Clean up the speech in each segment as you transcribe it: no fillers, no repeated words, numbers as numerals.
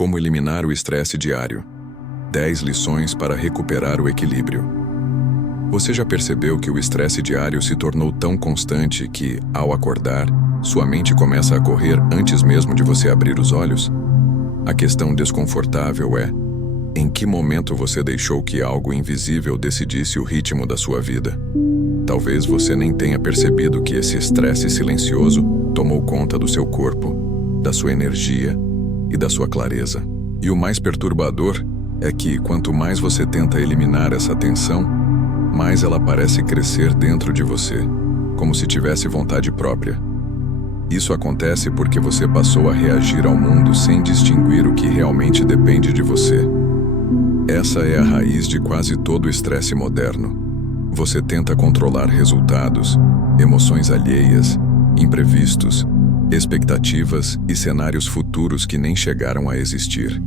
Como eliminar o estresse diário. 10 lições para recuperar o equilíbrio. Você já percebeu que o estresse diário se tornou tão constante que, ao acordar, sua mente começa a correr antes mesmo de você abrir os olhos? A questão desconfortável é: em que momento você deixou que algo invisível decidisse o ritmo da sua vida? Talvez você nem tenha percebido que esse estresse silencioso tomou conta do seu corpo, da sua energia e da sua clareza. E o mais perturbador é que, quanto mais você tenta eliminar essa tensão, mais ela parece crescer dentro de você, como se tivesse vontade própria. Isso acontece porque você passou a reagir ao mundo sem distinguir o que realmente depende de você. Essa é a raiz de quase todo o estresse moderno. Você tenta controlar resultados, emoções alheias, imprevistos, expectativas e cenários futuros que nem chegaram a existir.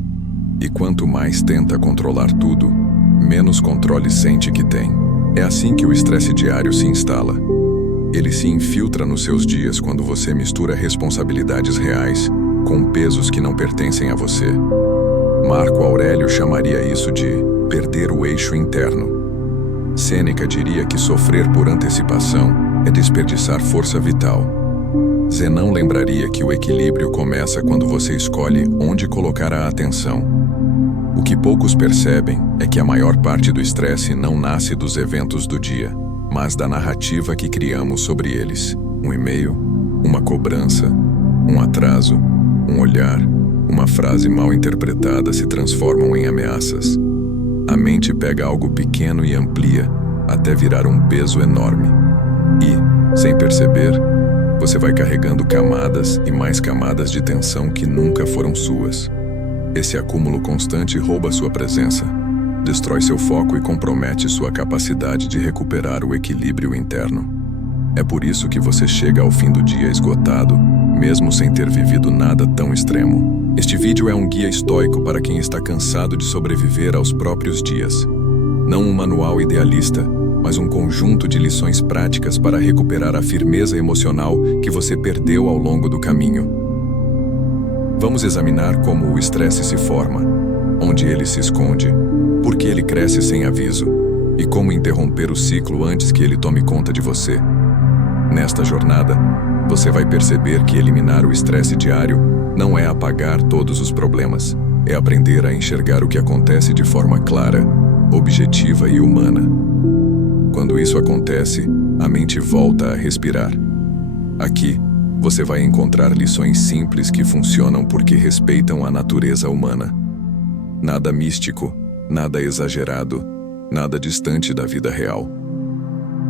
E quanto mais tenta controlar tudo, menos controle sente que tem. É assim que o estresse diário se instala. Ele se infiltra nos seus dias quando você mistura responsabilidades reais com pesos que não pertencem a você. Marco Aurélio chamaria isso de perder o eixo interno. Sêneca diria que sofrer por antecipação é desperdiçar força vital. Zenão lembraria que o equilíbrio começa quando você escolhe onde colocar a atenção. O que poucos percebem é que a maior parte do estresse não nasce dos eventos do dia, mas da narrativa que criamos sobre eles. Um e-mail, uma cobrança, um atraso, um olhar, uma frase mal interpretada se transformam em ameaças. A mente pega algo pequeno e amplia até virar um peso enorme. E, sem perceber, você vai carregando camadas e mais camadas de tensão que nunca foram suas. Esse acúmulo constante rouba sua presença, destrói seu foco e compromete sua capacidade de recuperar o equilíbrio interno. É por isso que você chega ao fim do dia esgotado, mesmo sem ter vivido nada tão extremo. Este vídeo é um guia estoico para quem está cansado de sobreviver aos próprios dias. Não um manual idealista, mas um conjunto de lições práticas para recuperar a firmeza emocional que você perdeu ao longo do caminho. Vamos examinar como o estresse se forma, onde ele se esconde, por que ele cresce sem aviso e como interromper o ciclo antes que ele tome conta de você. Nesta jornada, você vai perceber que eliminar o estresse diário não é apagar todos os problemas, é aprender a enxergar o que acontece de forma clara, objetiva e humana. Quando isso acontece, a mente volta a respirar. Aqui, você vai encontrar lições simples que funcionam porque respeitam a natureza humana. Nada místico, nada exagerado, nada distante da vida real.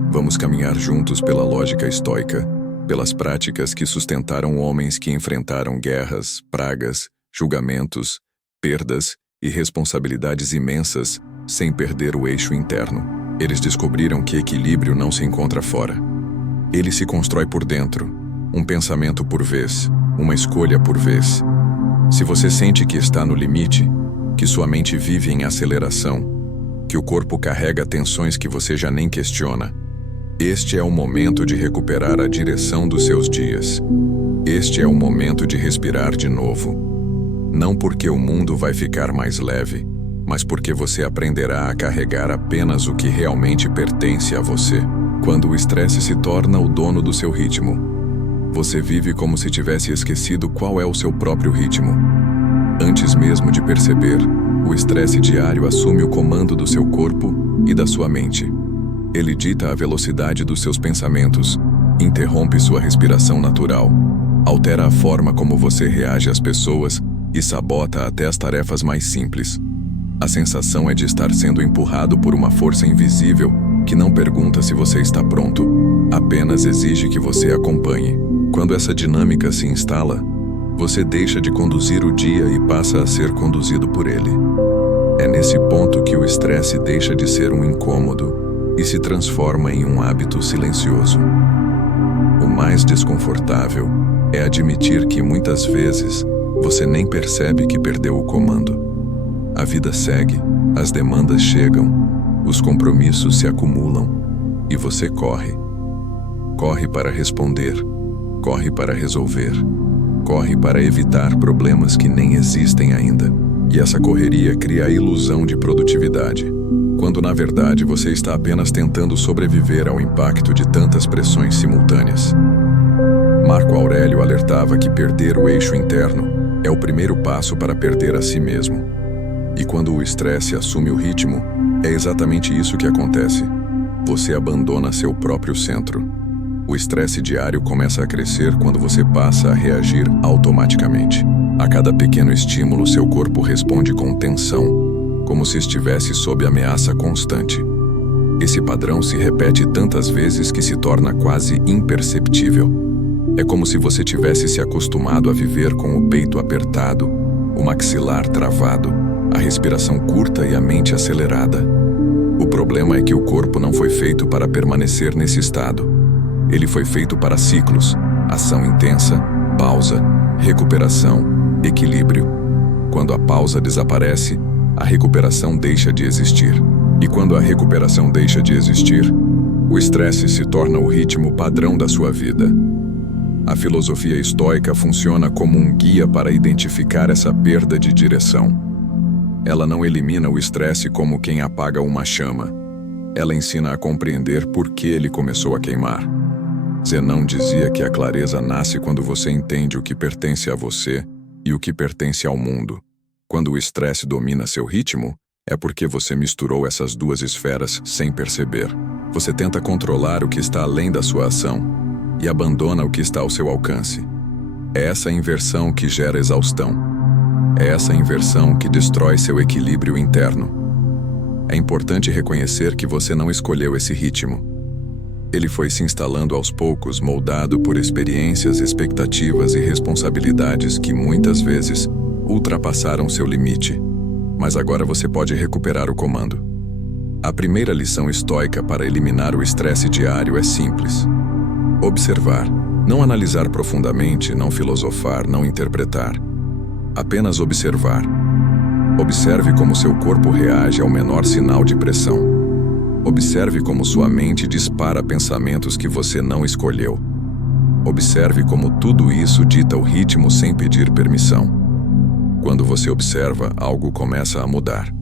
Vamos caminhar juntos pela lógica estoica, pelas práticas que sustentaram homens que enfrentaram guerras, pragas, julgamentos, perdas e responsabilidades imensas sem perder o eixo interno. Eles descobriram que equilíbrio não se encontra fora. Ele se constrói por dentro, um pensamento por vez, uma escolha por vez. Se você sente que está no limite, que sua mente vive em aceleração, que o corpo carrega tensões que você já nem questiona, este é o momento de recuperar a direção dos seus dias. Este é o momento de respirar de novo. Não porque o mundo vai ficar mais leve, mas porque você aprenderá a carregar apenas o que realmente pertence a você. Quando o estresse se torna o dono do seu ritmo, você vive como se tivesse esquecido qual é o seu próprio ritmo. Antes mesmo de perceber, o estresse diário assume o comando do seu corpo e da sua mente. Ele dita a velocidade dos seus pensamentos, interrompe sua respiração natural, altera a forma como você reage às pessoas e sabota até as tarefas mais simples. A sensação é de estar sendo empurrado por uma força invisível que não pergunta se você está pronto, apenas exige que você acompanhe. Quando essa dinâmica se instala, você deixa de conduzir o dia e passa a ser conduzido por ele. É nesse ponto que o estresse deixa de ser um incômodo e se transforma em um hábito silencioso. O mais desconfortável é admitir que muitas vezes você nem percebe que perdeu o comando. A vida segue, as demandas chegam, os compromissos se acumulam e você corre. Corre para responder, corre para resolver, corre para evitar problemas que nem existem ainda. E essa correria cria a ilusão de produtividade, quando na verdade você está apenas tentando sobreviver ao impacto de tantas pressões simultâneas. Marco Aurélio alertava que perder o eixo interno é o primeiro passo para perder a si mesmo. E quando o estresse assume o ritmo, é exatamente isso que acontece. Você abandona seu próprio centro. O estresse diário começa a crescer quando você passa a reagir automaticamente. A cada pequeno estímulo, seu corpo responde com tensão, como se estivesse sob ameaça constante. Esse padrão se repete tantas vezes que se torna quase imperceptível. É como se você tivesse se acostumado a viver com o peito apertado, o maxilar travado, a respiração curta e a mente acelerada. O problema é que o corpo não foi feito para permanecer nesse estado. Ele foi feito para ciclos, ação intensa, pausa, recuperação, equilíbrio. Quando a pausa desaparece, a recuperação deixa de existir. E quando a recuperação deixa de existir, o estresse se torna o ritmo padrão da sua vida. A filosofia estoica funciona como um guia para identificar essa perda de direção. Ela não elimina o estresse como quem apaga uma chama. Ela ensina a compreender por que ele começou a queimar. Zenão dizia que a clareza nasce quando você entende o que pertence a você e o que pertence ao mundo. Quando o estresse domina seu ritmo, é porque você misturou essas duas esferas sem perceber. Você tenta controlar o que está além da sua ação e abandona o que está ao seu alcance. É essa inversão que gera exaustão. É essa inversão que destrói seu equilíbrio interno. É importante reconhecer que você não escolheu esse ritmo. Ele foi se instalando aos poucos, moldado por experiências, expectativas e responsabilidades que muitas vezes ultrapassaram seu limite. Mas agora você pode recuperar o comando. A primeira lição estoica para eliminar o estresse diário é simples. Observar. Não analisar profundamente, não filosofar, não interpretar. Apenas observar. Observe como seu corpo reage ao menor sinal de pressão. Observe como sua mente dispara pensamentos que você não escolheu. Observe como tudo isso dita o ritmo sem pedir permissão. Quando você observa, algo começa a mudar.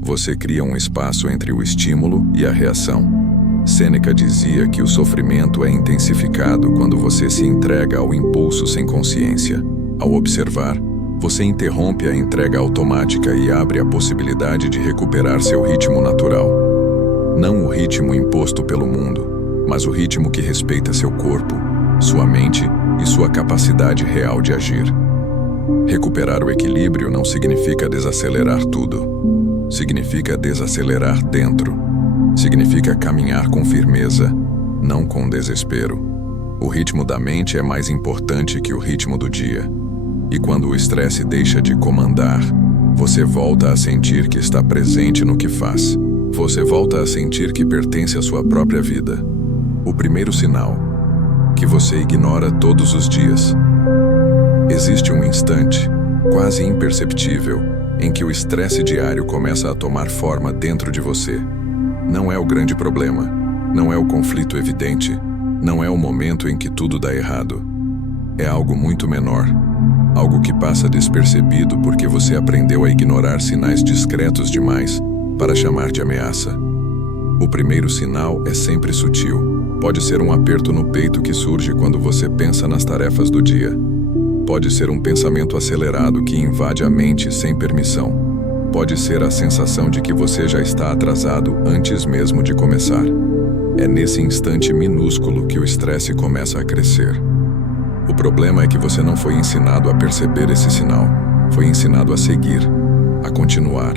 Você cria um espaço entre o estímulo e a reação. Sêneca dizia que o sofrimento é intensificado quando você se entrega ao impulso sem consciência. Ao observar, você interrompe a entrega automática e abre a possibilidade de recuperar seu ritmo natural. Não o ritmo imposto pelo mundo, mas o ritmo que respeita seu corpo, sua mente e sua capacidade real de agir. Recuperar o equilíbrio não significa desacelerar tudo. Significa desacelerar dentro. Significa caminhar com firmeza, não com desespero. O ritmo da mente é mais importante que o ritmo do dia. E quando o estresse deixa de comandar, você volta a sentir que está presente no que faz. Você volta a sentir que pertence à sua própria vida. O primeiro sinal, que você ignora todos os dias. Existe um instante, quase imperceptível, em que o estresse diário começa a tomar forma dentro de você. Não é o grande problema, não é o conflito evidente, não é o momento em que tudo dá errado. É algo muito menor, algo que passa despercebido porque você aprendeu a ignorar sinais discretos demais para chamar de ameaça. O primeiro sinal é sempre sutil. Pode ser um aperto no peito que surge quando você pensa nas tarefas do dia. Pode ser um pensamento acelerado que invade a mente sem permissão. Pode ser a sensação de que você já está atrasado antes mesmo de começar. É nesse instante minúsculo que o estresse começa a crescer. O problema é que você não foi ensinado a perceber esse sinal. Foi ensinado a seguir, a continuar,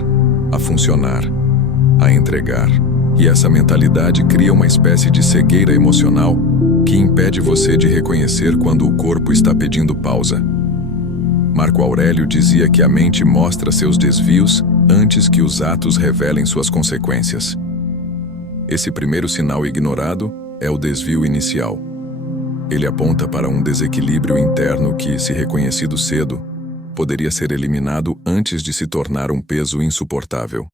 a funcionar, a entregar. E essa mentalidade cria uma espécie de cegueira emocional que impede você de reconhecer quando o corpo está pedindo pausa. Marco Aurélio dizia que a mente mostra seus desvios antes que os atos revelem suas consequências. Esse primeiro sinal ignorado é o desvio inicial. Ele aponta para um desequilíbrio interno que, se reconhecido cedo, poderia ser eliminado antes de se tornar um peso insuportável.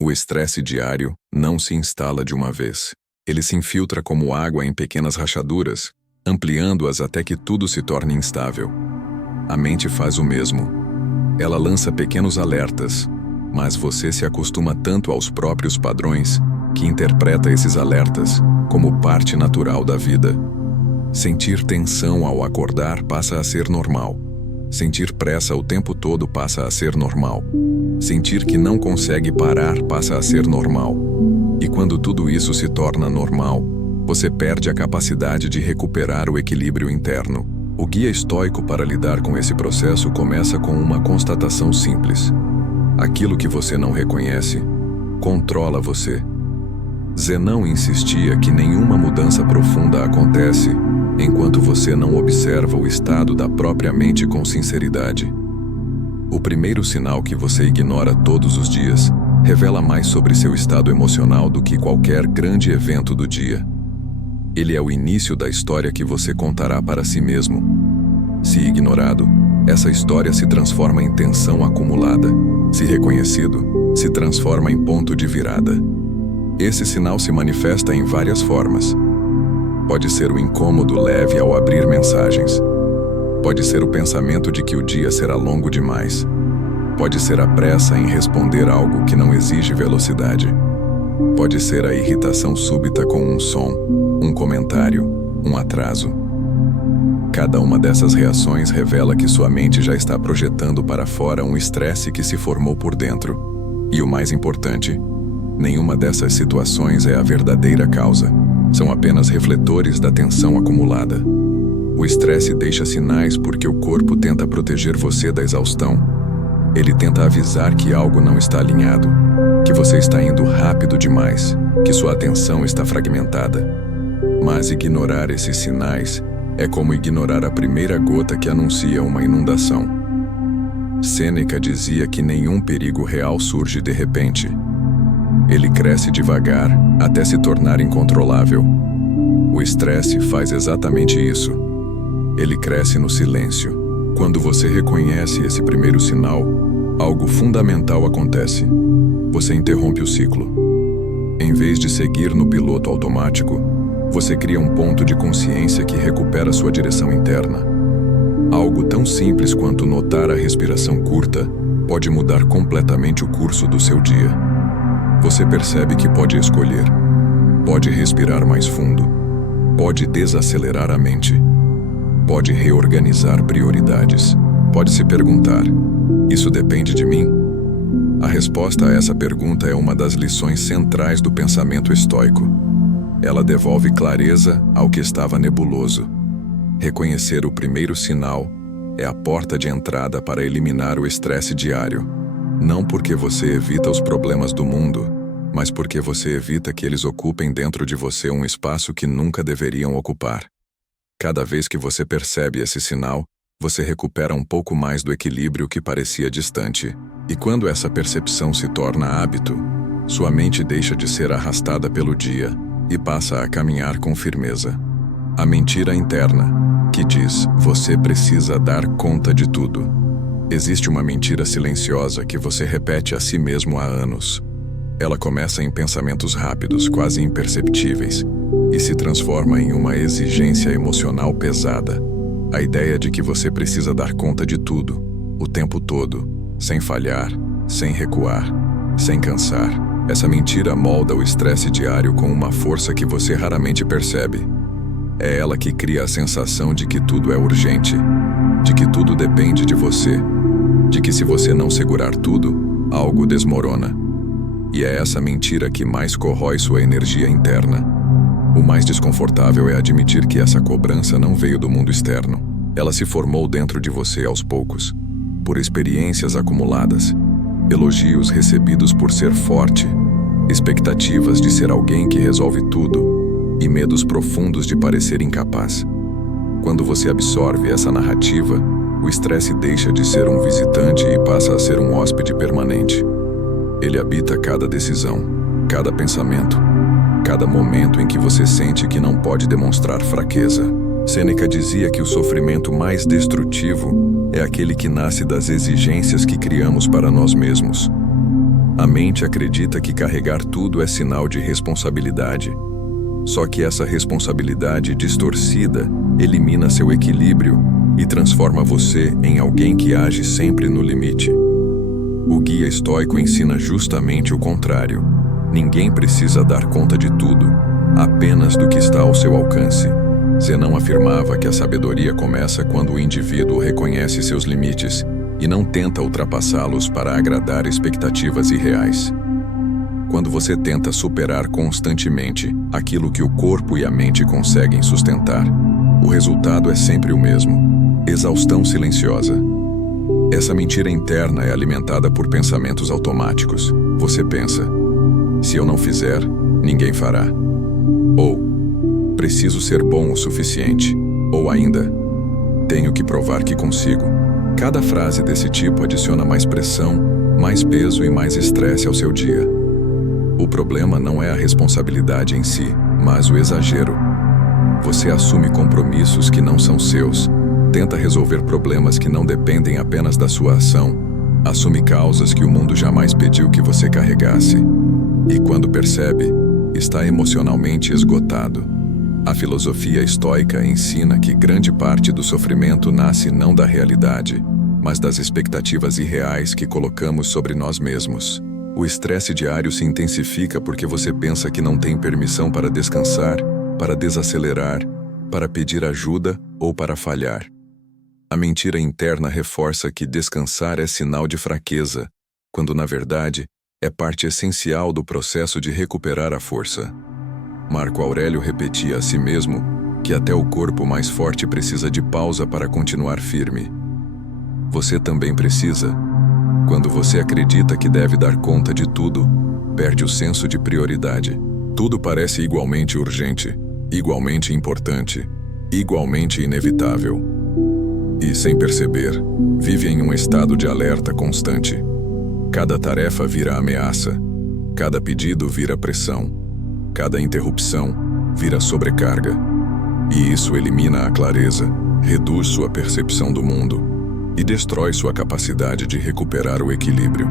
O estresse diário não se instala de uma vez. Ele se infiltra como água em pequenas rachaduras, ampliando-as até que tudo se torne instável. a mente faz o mesmo. Ela lança pequenos alertas, mas você se acostuma tanto aos próprios padrões que interpreta esses alertas como parte natural da vida. Sentir tensão ao acordar passa a ser normal. Sentir pressa o tempo todo passa a ser normal. Sentir que não consegue parar passa a ser normal. E quando tudo isso se torna normal, você perde a capacidade de recuperar o equilíbrio interno. O guia estoico para lidar com esse processo começa com uma constatação simples. Aquilo que você não reconhece, controla você. Zenão insistia que nenhuma mudança profunda acontece enquanto você não observa o estado da própria mente com sinceridade. O primeiro sinal que você ignora todos os dias revela mais sobre seu estado emocional do que qualquer grande evento do dia. Ele é o início da história que você contará para si mesmo. Se ignorado, essa história se transforma em tensão acumulada. Se reconhecido, se transforma em ponto de virada. Esse sinal se manifesta em várias formas. Pode ser o incômodo leve ao abrir mensagens. Pode ser o pensamento de que o dia será longo demais. Pode ser a pressa em responder algo que não exige velocidade. Pode ser a irritação súbita com um som, um comentário, um atraso. Cada uma dessas reações revela que sua mente já está projetando para fora um estresse que se formou por dentro. E o mais importante, nenhuma dessas situações é a verdadeira causa. São apenas refletores da tensão acumulada. O estresse deixa sinais porque o corpo tenta proteger você da exaustão. Ele tenta avisar que algo não está alinhado, que você está indo rápido demais, que sua atenção está fragmentada. Mas ignorar esses sinais é como ignorar a primeira gota que anuncia uma inundação. Sêneca dizia que nenhum perigo real surge de repente. Ele cresce devagar até se tornar incontrolável. O estresse faz exatamente isso. Ele cresce no silêncio. Quando você reconhece esse primeiro sinal, algo fundamental acontece. Você interrompe o ciclo. Em vez de seguir no piloto automático, você cria um ponto de consciência que recupera sua direção interna. Algo tão simples quanto notar a respiração curta pode mudar completamente o curso do seu dia. Você percebe que pode escolher, pode respirar mais fundo, pode desacelerar a mente, pode reorganizar prioridades, pode se perguntar: isso depende de mim? A resposta a essa pergunta é uma das lições centrais do pensamento estoico. Ela devolve clareza ao que estava nebuloso. Reconhecer o primeiro sinal é a porta de entrada para eliminar o estresse diário. Não porque você evita os problemas do mundo, mas porque você evita que eles ocupem dentro de você um espaço que nunca deveriam ocupar. Cada vez que você percebe esse sinal, você recupera um pouco mais do equilíbrio que parecia distante. E quando essa percepção se torna hábito, sua mente deixa de ser arrastada pelo dia e passa a caminhar com firmeza. A mentira interna, que diz: você precisa dar conta de tudo. Existe uma mentira silenciosa que você repete a si mesmo há anos. Ela começa em pensamentos rápidos, quase imperceptíveis, e se transforma em uma exigência emocional pesada. A ideia de que você precisa dar conta de tudo, o tempo todo, sem falhar, sem recuar, sem cansar. Essa mentira molda o estresse diário com uma força que você raramente percebe. É ela que cria a sensação de que tudo é urgente, de que tudo depende de você, de que se você não segurar tudo, algo desmorona. E é essa mentira que mais corrói sua energia interna. O mais desconfortável é admitir que essa cobrança não veio do mundo externo. Ela se formou dentro de você aos poucos, por experiências acumuladas, elogios recebidos por ser forte, expectativas de ser alguém que resolve tudo e medos profundos de parecer incapaz. Quando você absorve essa narrativa, o estresse deixa de ser um visitante e passa a ser um hóspede permanente. Ele habita cada decisão, cada pensamento, cada momento em que você sente que não pode demonstrar fraqueza. Sêneca dizia que o sofrimento mais destrutivo é aquele que nasce das exigências que criamos para nós mesmos. A mente acredita que carregar tudo é sinal de responsabilidade. Só que essa responsabilidade distorcida elimina seu equilíbrio e transforma você em alguém que age sempre no limite. O guia estoico ensina justamente o contrário. Ninguém precisa dar conta de tudo, apenas do que está ao seu alcance. Zenão afirmava que a sabedoria começa quando o indivíduo reconhece seus limites e não tenta ultrapassá-los para agradar expectativas irreais. Quando você tenta superar constantemente aquilo que o corpo e a mente conseguem sustentar, o resultado é sempre o mesmo: exaustão silenciosa. Essa mentira interna é alimentada por pensamentos automáticos. Você pensa: se eu não fizer, ninguém fará. Ou, preciso ser bom o suficiente. Ou ainda, tenho que provar que consigo. Cada frase desse tipo adiciona mais pressão, mais peso e mais estresse ao seu dia. O problema não é a responsabilidade em si, mas o exagero. Você assume compromissos que não são seus, tenta resolver problemas que não dependem apenas da sua ação, assume causas que o mundo jamais pediu que você carregasse. E quando percebe, está emocionalmente esgotado. A filosofia estoica ensina que grande parte do sofrimento nasce não da realidade, mas das expectativas irreais que colocamos sobre nós mesmos. O estresse diário se intensifica porque você pensa que não tem permissão para descansar, para desacelerar, para pedir ajuda ou para falhar. A mentira interna reforça que descansar é sinal de fraqueza, quando na verdade é parte essencial do processo de recuperar a força. Marco Aurélio repetia a si mesmo que até o corpo mais forte precisa de pausa para continuar firme. Você também precisa. Quando você acredita que deve dar conta de tudo, perde o senso de prioridade. Tudo parece igualmente urgente, igualmente importante, igualmente inevitável. E, sem perceber, vive em um estado de alerta constante. Cada tarefa vira ameaça, cada pedido vira pressão, cada interrupção vira sobrecarga. E isso elimina a clareza, reduz sua percepção do mundo e destrói sua capacidade de recuperar o equilíbrio.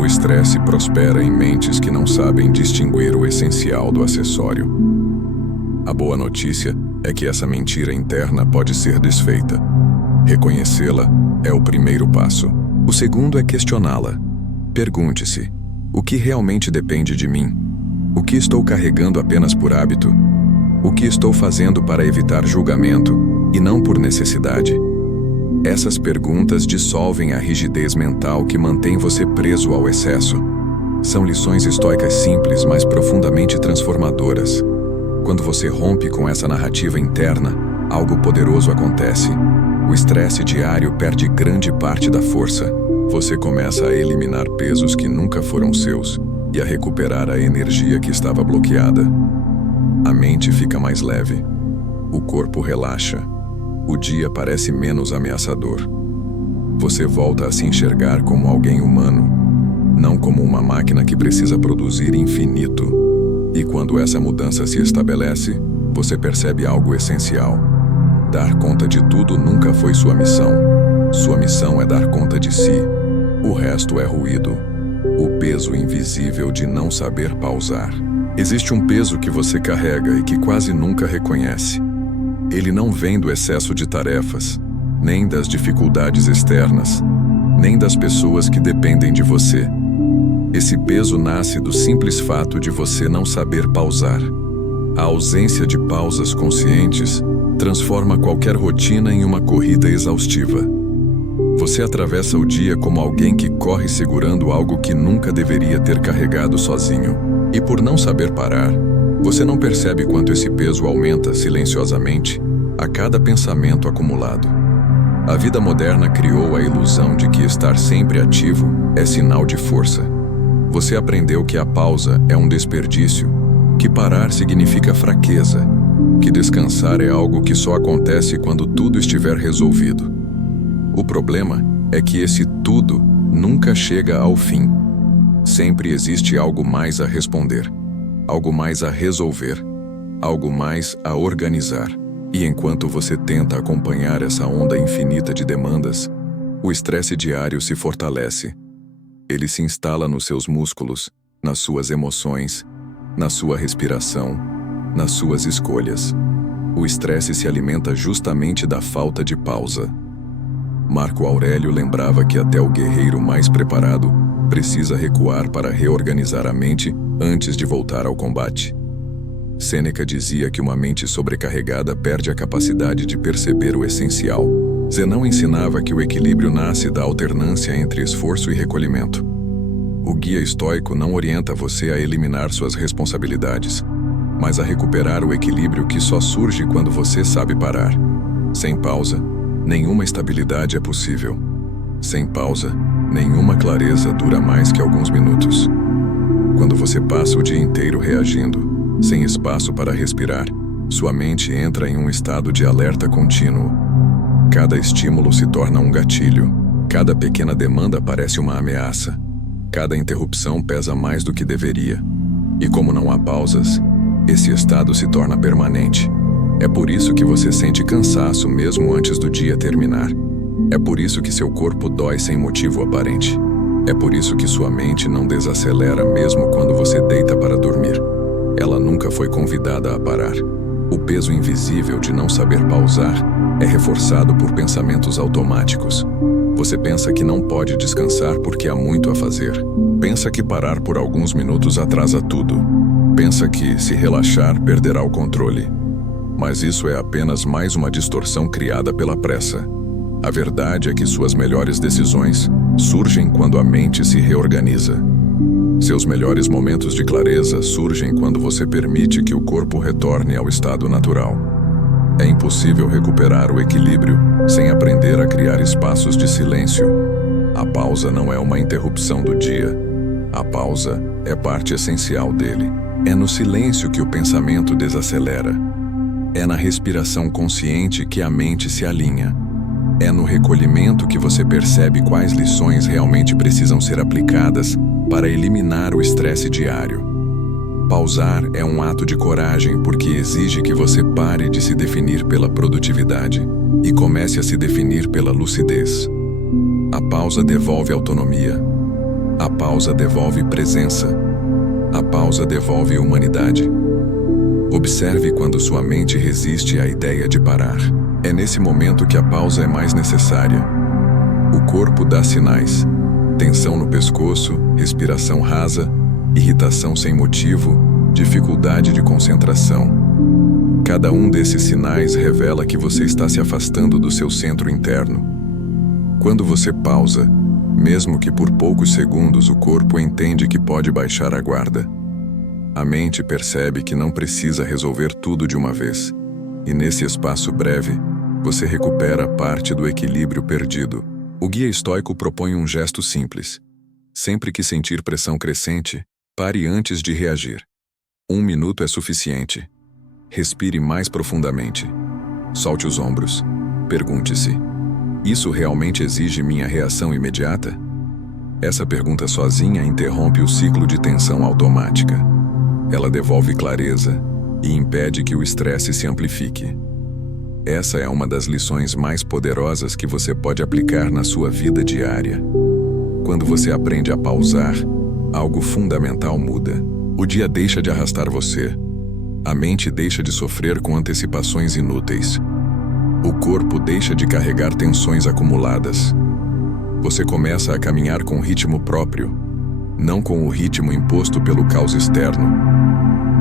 O estresse prospera em mentes que não sabem distinguir o essencial do acessório. A boa notícia é que essa mentira interna pode ser desfeita. Reconhecê-la é o primeiro passo. O segundo é questioná-la. Pergunte-se: o que realmente depende de mim? O que estou carregando apenas por hábito? O que estou fazendo para evitar julgamento e não por necessidade? Essas perguntas dissolvem a rigidez mental que mantém você preso ao excesso. São lições estoicas simples, mas profundamente transformadoras. Quando você rompe com essa narrativa interna, algo poderoso acontece. O estresse diário perde grande parte da força. Você começa a eliminar pesos que nunca foram seus e a recuperar a energia que estava bloqueada. A mente fica mais leve. O corpo relaxa. O dia parece menos ameaçador. Você volta a se enxergar como alguém humano, não como uma máquina que precisa produzir infinito. E quando essa mudança se estabelece, você percebe algo essencial. Dar conta de tudo nunca foi sua missão. Sua missão é dar conta de si. O resto é ruído. O peso invisível de não saber pausar. Existe um peso que você carrega e que quase nunca reconhece. Ele não vem do excesso de tarefas, nem das dificuldades externas, nem das pessoas que dependem de você. Esse peso nasce do simples fato de você não saber pausar. A ausência de pausas conscientes transforma qualquer rotina em uma corrida exaustiva. Você atravessa o dia como alguém que corre segurando algo que nunca deveria ter carregado sozinho. E por não saber parar, você não percebe quanto esse peso aumenta silenciosamente a cada pensamento acumulado. A vida moderna criou a ilusão de que estar sempre ativo é sinal de força. Você aprendeu que a pausa é um desperdício, que parar significa fraqueza, que descansar é algo que só acontece quando tudo estiver resolvido. O problema é que esse tudo nunca chega ao fim. Sempre existe algo mais a responder, algo mais a resolver, algo mais a organizar. E enquanto você tenta acompanhar essa onda infinita de demandas, o estresse diário se fortalece. Ele se instala nos seus músculos, nas suas emoções, na sua respiração, nas suas escolhas. O estresse se alimenta justamente da falta de pausa. Marco Aurélio lembrava que até o guerreiro mais preparado precisa recuar para reorganizar a mente antes de voltar ao combate. Sêneca dizia que uma mente sobrecarregada perde a capacidade de perceber o essencial. Zenão ensinava que o equilíbrio nasce da alternância entre esforço e recolhimento. O guia estoico não orienta você a eliminar suas responsabilidades, mas a recuperar o equilíbrio que só surge quando você sabe parar. Sem pausa, nenhuma estabilidade é possível. Sem pausa, nenhuma clareza dura mais que alguns minutos. Quando você passa o dia inteiro reagindo, sem espaço para respirar, sua mente entra em um estado de alerta contínuo. Cada estímulo se torna um gatilho, cada pequena demanda parece uma ameaça, cada interrupção pesa mais do que deveria. E como não há pausas, esse estado se torna permanente. É por isso que você sente cansaço mesmo antes do dia terminar. É por isso que seu corpo dói sem motivo aparente. É por isso que sua mente não desacelera mesmo quando você deita para dormir. Ela nunca foi convidada a parar. O peso invisível de não saber pausar é reforçado por pensamentos automáticos. Você pensa que não pode descansar porque há muito a fazer. Pensa que parar por alguns minutos atrasa tudo. Pensa que, se relaxar, perderá o controle. Mas isso é apenas mais uma distorção criada pela pressa. A verdade é que suas melhores decisões surgem quando a mente se reorganiza. Seus melhores momentos de clareza surgem quando você permite que o corpo retorne ao estado natural. É impossível recuperar o equilíbrio sem aprender a criar espaços de silêncio. A pausa não é uma interrupção do dia. A pausa é parte essencial dele. É no silêncio que o pensamento desacelera. É na respiração consciente que a mente se alinha. É no recolhimento que você percebe quais lições realmente precisam ser aplicadas para eliminar o estresse diário. Pausar é um ato de coragem porque exige que você pare de se definir pela produtividade e comece a se definir pela lucidez. A pausa devolve autonomia. A pausa devolve presença. A pausa devolve humanidade. Observe quando sua mente resiste à ideia de parar. É nesse momento que a pausa é mais necessária. O corpo dá sinais. Tensão no pescoço, respiração rasa, irritação sem motivo, dificuldade de concentração. Cada um desses sinais revela que você está se afastando do seu centro interno. Quando você pausa, mesmo que por poucos segundos, o corpo entende que pode baixar a guarda. A mente percebe que não precisa resolver tudo de uma vez. E nesse espaço breve, você recupera parte do equilíbrio perdido. O guia estoico propõe um gesto simples. Sempre que sentir pressão crescente, pare antes de reagir. 1 minuto é suficiente. Respire mais profundamente. Solte os ombros. Pergunte-se: isso realmente exige minha reação imediata? Essa pergunta sozinha interrompe o ciclo de tensão automática. Ela devolve clareza e impede que o estresse se amplifique. Essa é uma das lições mais poderosas que você pode aplicar na sua vida diária. Quando você aprende a pausar, algo fundamental muda. O dia deixa de arrastar você. A mente deixa de sofrer com antecipações inúteis. O corpo deixa de carregar tensões acumuladas. Você começa a caminhar com ritmo próprio, não com o ritmo imposto pelo caos externo.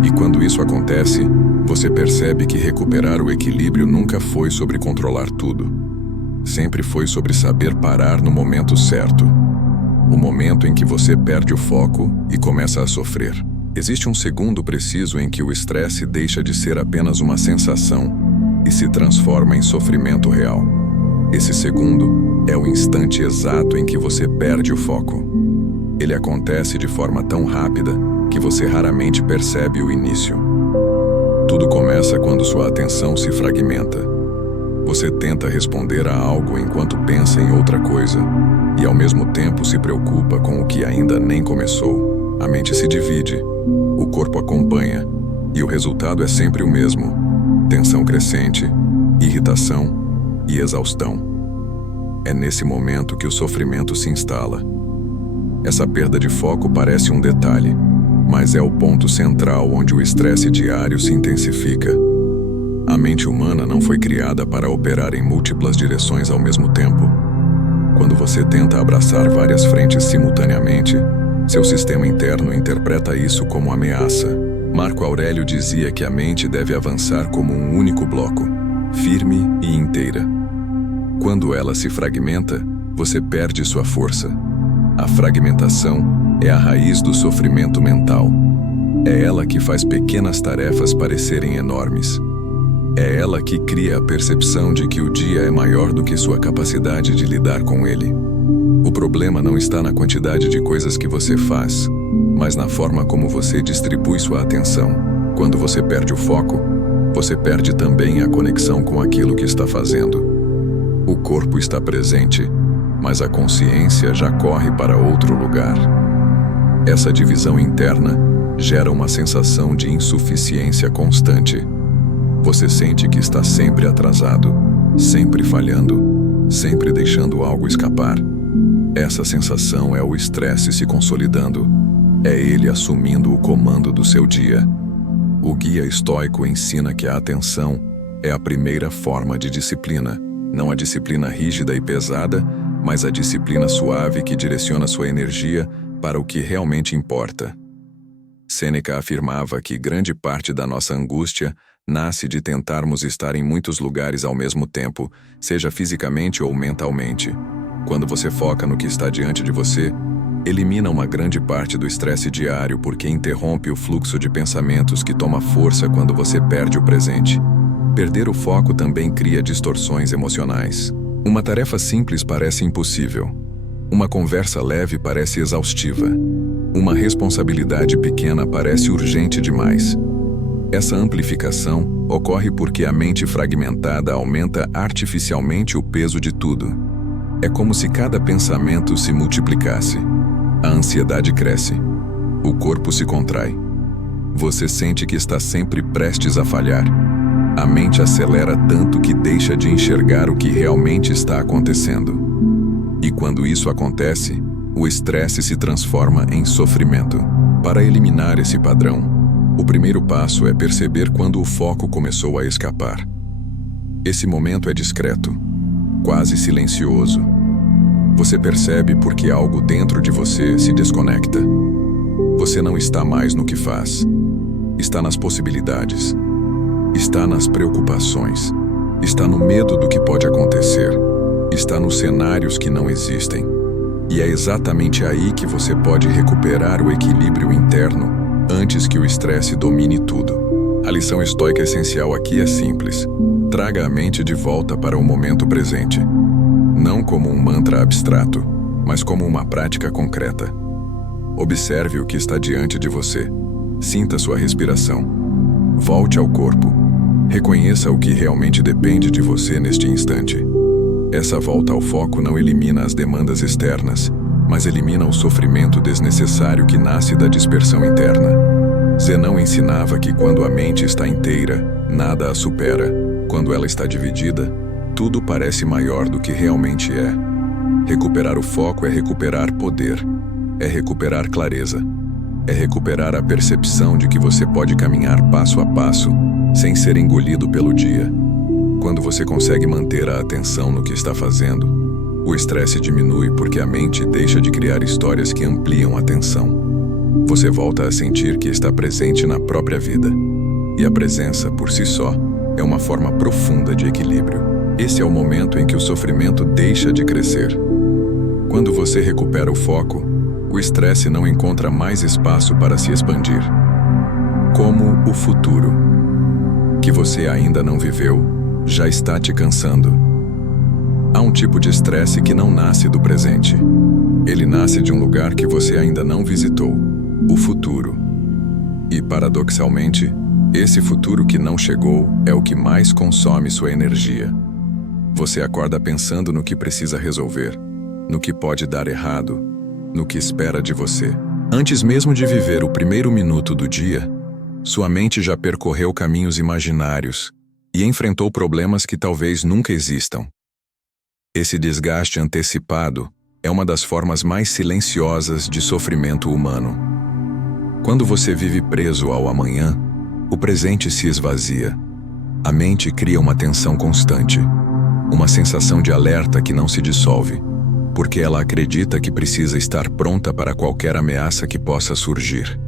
E quando isso acontece, você percebe que recuperar o equilíbrio nunca foi sobre controlar tudo. Sempre foi sobre saber parar no momento certo. O momento em que você perde o foco e começa a sofrer. Existe um segundo preciso em que o estresse deixa de ser apenas uma sensação e se transforma em sofrimento real. Esse segundo é o instante exato em que você perde o foco. Ele acontece de forma tão rápida que você raramente percebe o início. Tudo começa quando sua atenção se fragmenta. Você tenta responder a algo enquanto pensa em outra coisa e ao mesmo tempo se preocupa com o que ainda nem começou. A mente se divide, o corpo acompanha e o resultado é sempre o mesmo: tensão crescente, irritação e exaustão. É nesse momento que o sofrimento se instala. Essa perda de foco parece um detalhe, mas é o ponto central onde o estresse diário se intensifica. A mente humana não foi criada para operar em múltiplas direções ao mesmo tempo. Quando você tenta abraçar várias frentes simultaneamente, seu sistema interno interpreta isso como ameaça. Marco Aurélio dizia que a mente deve avançar como um único bloco, firme e inteira. Quando ela se fragmenta, você perde sua força. A fragmentação é a raiz do sofrimento mental. É ela que faz pequenas tarefas parecerem enormes. É ela que cria a percepção de que o dia é maior do que sua capacidade de lidar com ele. O problema não está na quantidade de coisas que você faz, mas na forma como você distribui sua atenção. Quando você perde o foco, você perde também a conexão com aquilo que está fazendo. O corpo está presente, mas a consciência já corre para outro lugar. Essa divisão interna gera uma sensação de insuficiência constante. Você sente que está sempre atrasado, sempre falhando, sempre deixando algo escapar. Essa sensação é o estresse se consolidando. É ele assumindo o comando do seu dia. O guia estoico ensina que a atenção é a primeira forma de disciplina. Não a disciplina rígida e pesada, mas a disciplina suave que direciona sua energia para o que realmente importa. Sêneca afirmava que grande parte da nossa angústia nasce de tentarmos estar em muitos lugares ao mesmo tempo, seja fisicamente ou mentalmente. Quando você foca no que está diante de você, elimina uma grande parte do estresse diário porque interrompe o fluxo de pensamentos que toma força quando você perde o presente. Perder o foco também cria distorções emocionais. Uma tarefa simples parece impossível. Uma conversa leve parece exaustiva. Uma responsabilidade pequena parece urgente demais. Essa amplificação ocorre porque a mente fragmentada aumenta artificialmente o peso de tudo. É como se cada pensamento se multiplicasse. A ansiedade cresce. O corpo se contrai. Você sente que está sempre prestes a falhar. A mente acelera tanto que deixa de enxergar o que realmente está acontecendo. E quando isso acontece, o estresse se transforma em sofrimento. Para eliminar esse padrão, o primeiro passo é perceber quando o foco começou a escapar. Esse momento é discreto, quase silencioso. Você percebe porque algo dentro de você se desconecta. Você não está mais no que faz. Está nas possibilidades. Está nas preocupações. Está no medo do que pode acontecer. Está nos cenários que não existem. E é exatamente aí que você pode recuperar o equilíbrio interno antes que o estresse domine tudo. A lição estoica essencial aqui é simples. Traga a mente de volta para o momento presente. Não como um mantra abstrato, mas como uma prática concreta. Observe o que está diante de você. Sinta sua respiração. Volte ao corpo. Reconheça o que realmente depende de você neste instante. Essa volta ao foco não elimina as demandas externas, mas elimina o sofrimento desnecessário que nasce da dispersão interna. Zenão ensinava que quando a mente está inteira, nada a supera. Quando ela está dividida, tudo parece maior do que realmente é. Recuperar o foco é recuperar poder, é recuperar clareza, é recuperar a percepção de que você pode caminhar passo a passo, sem ser engolido pelo dia. Quando você consegue manter a atenção no que está fazendo, o estresse diminui porque a mente deixa de criar histórias que ampliam a tensão. Você volta a sentir que está presente na própria vida. E a presença, por si só, é uma forma profunda de equilíbrio. Esse é o momento em que o sofrimento deixa de crescer. Quando você recupera o foco, o estresse não encontra mais espaço para se expandir. Como o futuro, que você ainda não viveu, já está te cansando. Há um tipo de estresse que não nasce do presente. Ele nasce de um lugar que você ainda não visitou, o futuro. E, paradoxalmente, esse futuro que não chegou é o que mais consome sua energia. Você acorda pensando no que precisa resolver, no que pode dar errado, no que espera de você. Antes mesmo de viver o primeiro minuto do dia, sua mente já percorreu caminhos imaginários e enfrentou problemas que talvez nunca existam. Esse desgaste antecipado é uma das formas mais silenciosas de sofrimento humano. Quando você vive preso ao amanhã, o presente se esvazia. A mente cria uma tensão constante, uma sensação de alerta que não se dissolve, porque ela acredita que precisa estar pronta para qualquer ameaça que possa surgir.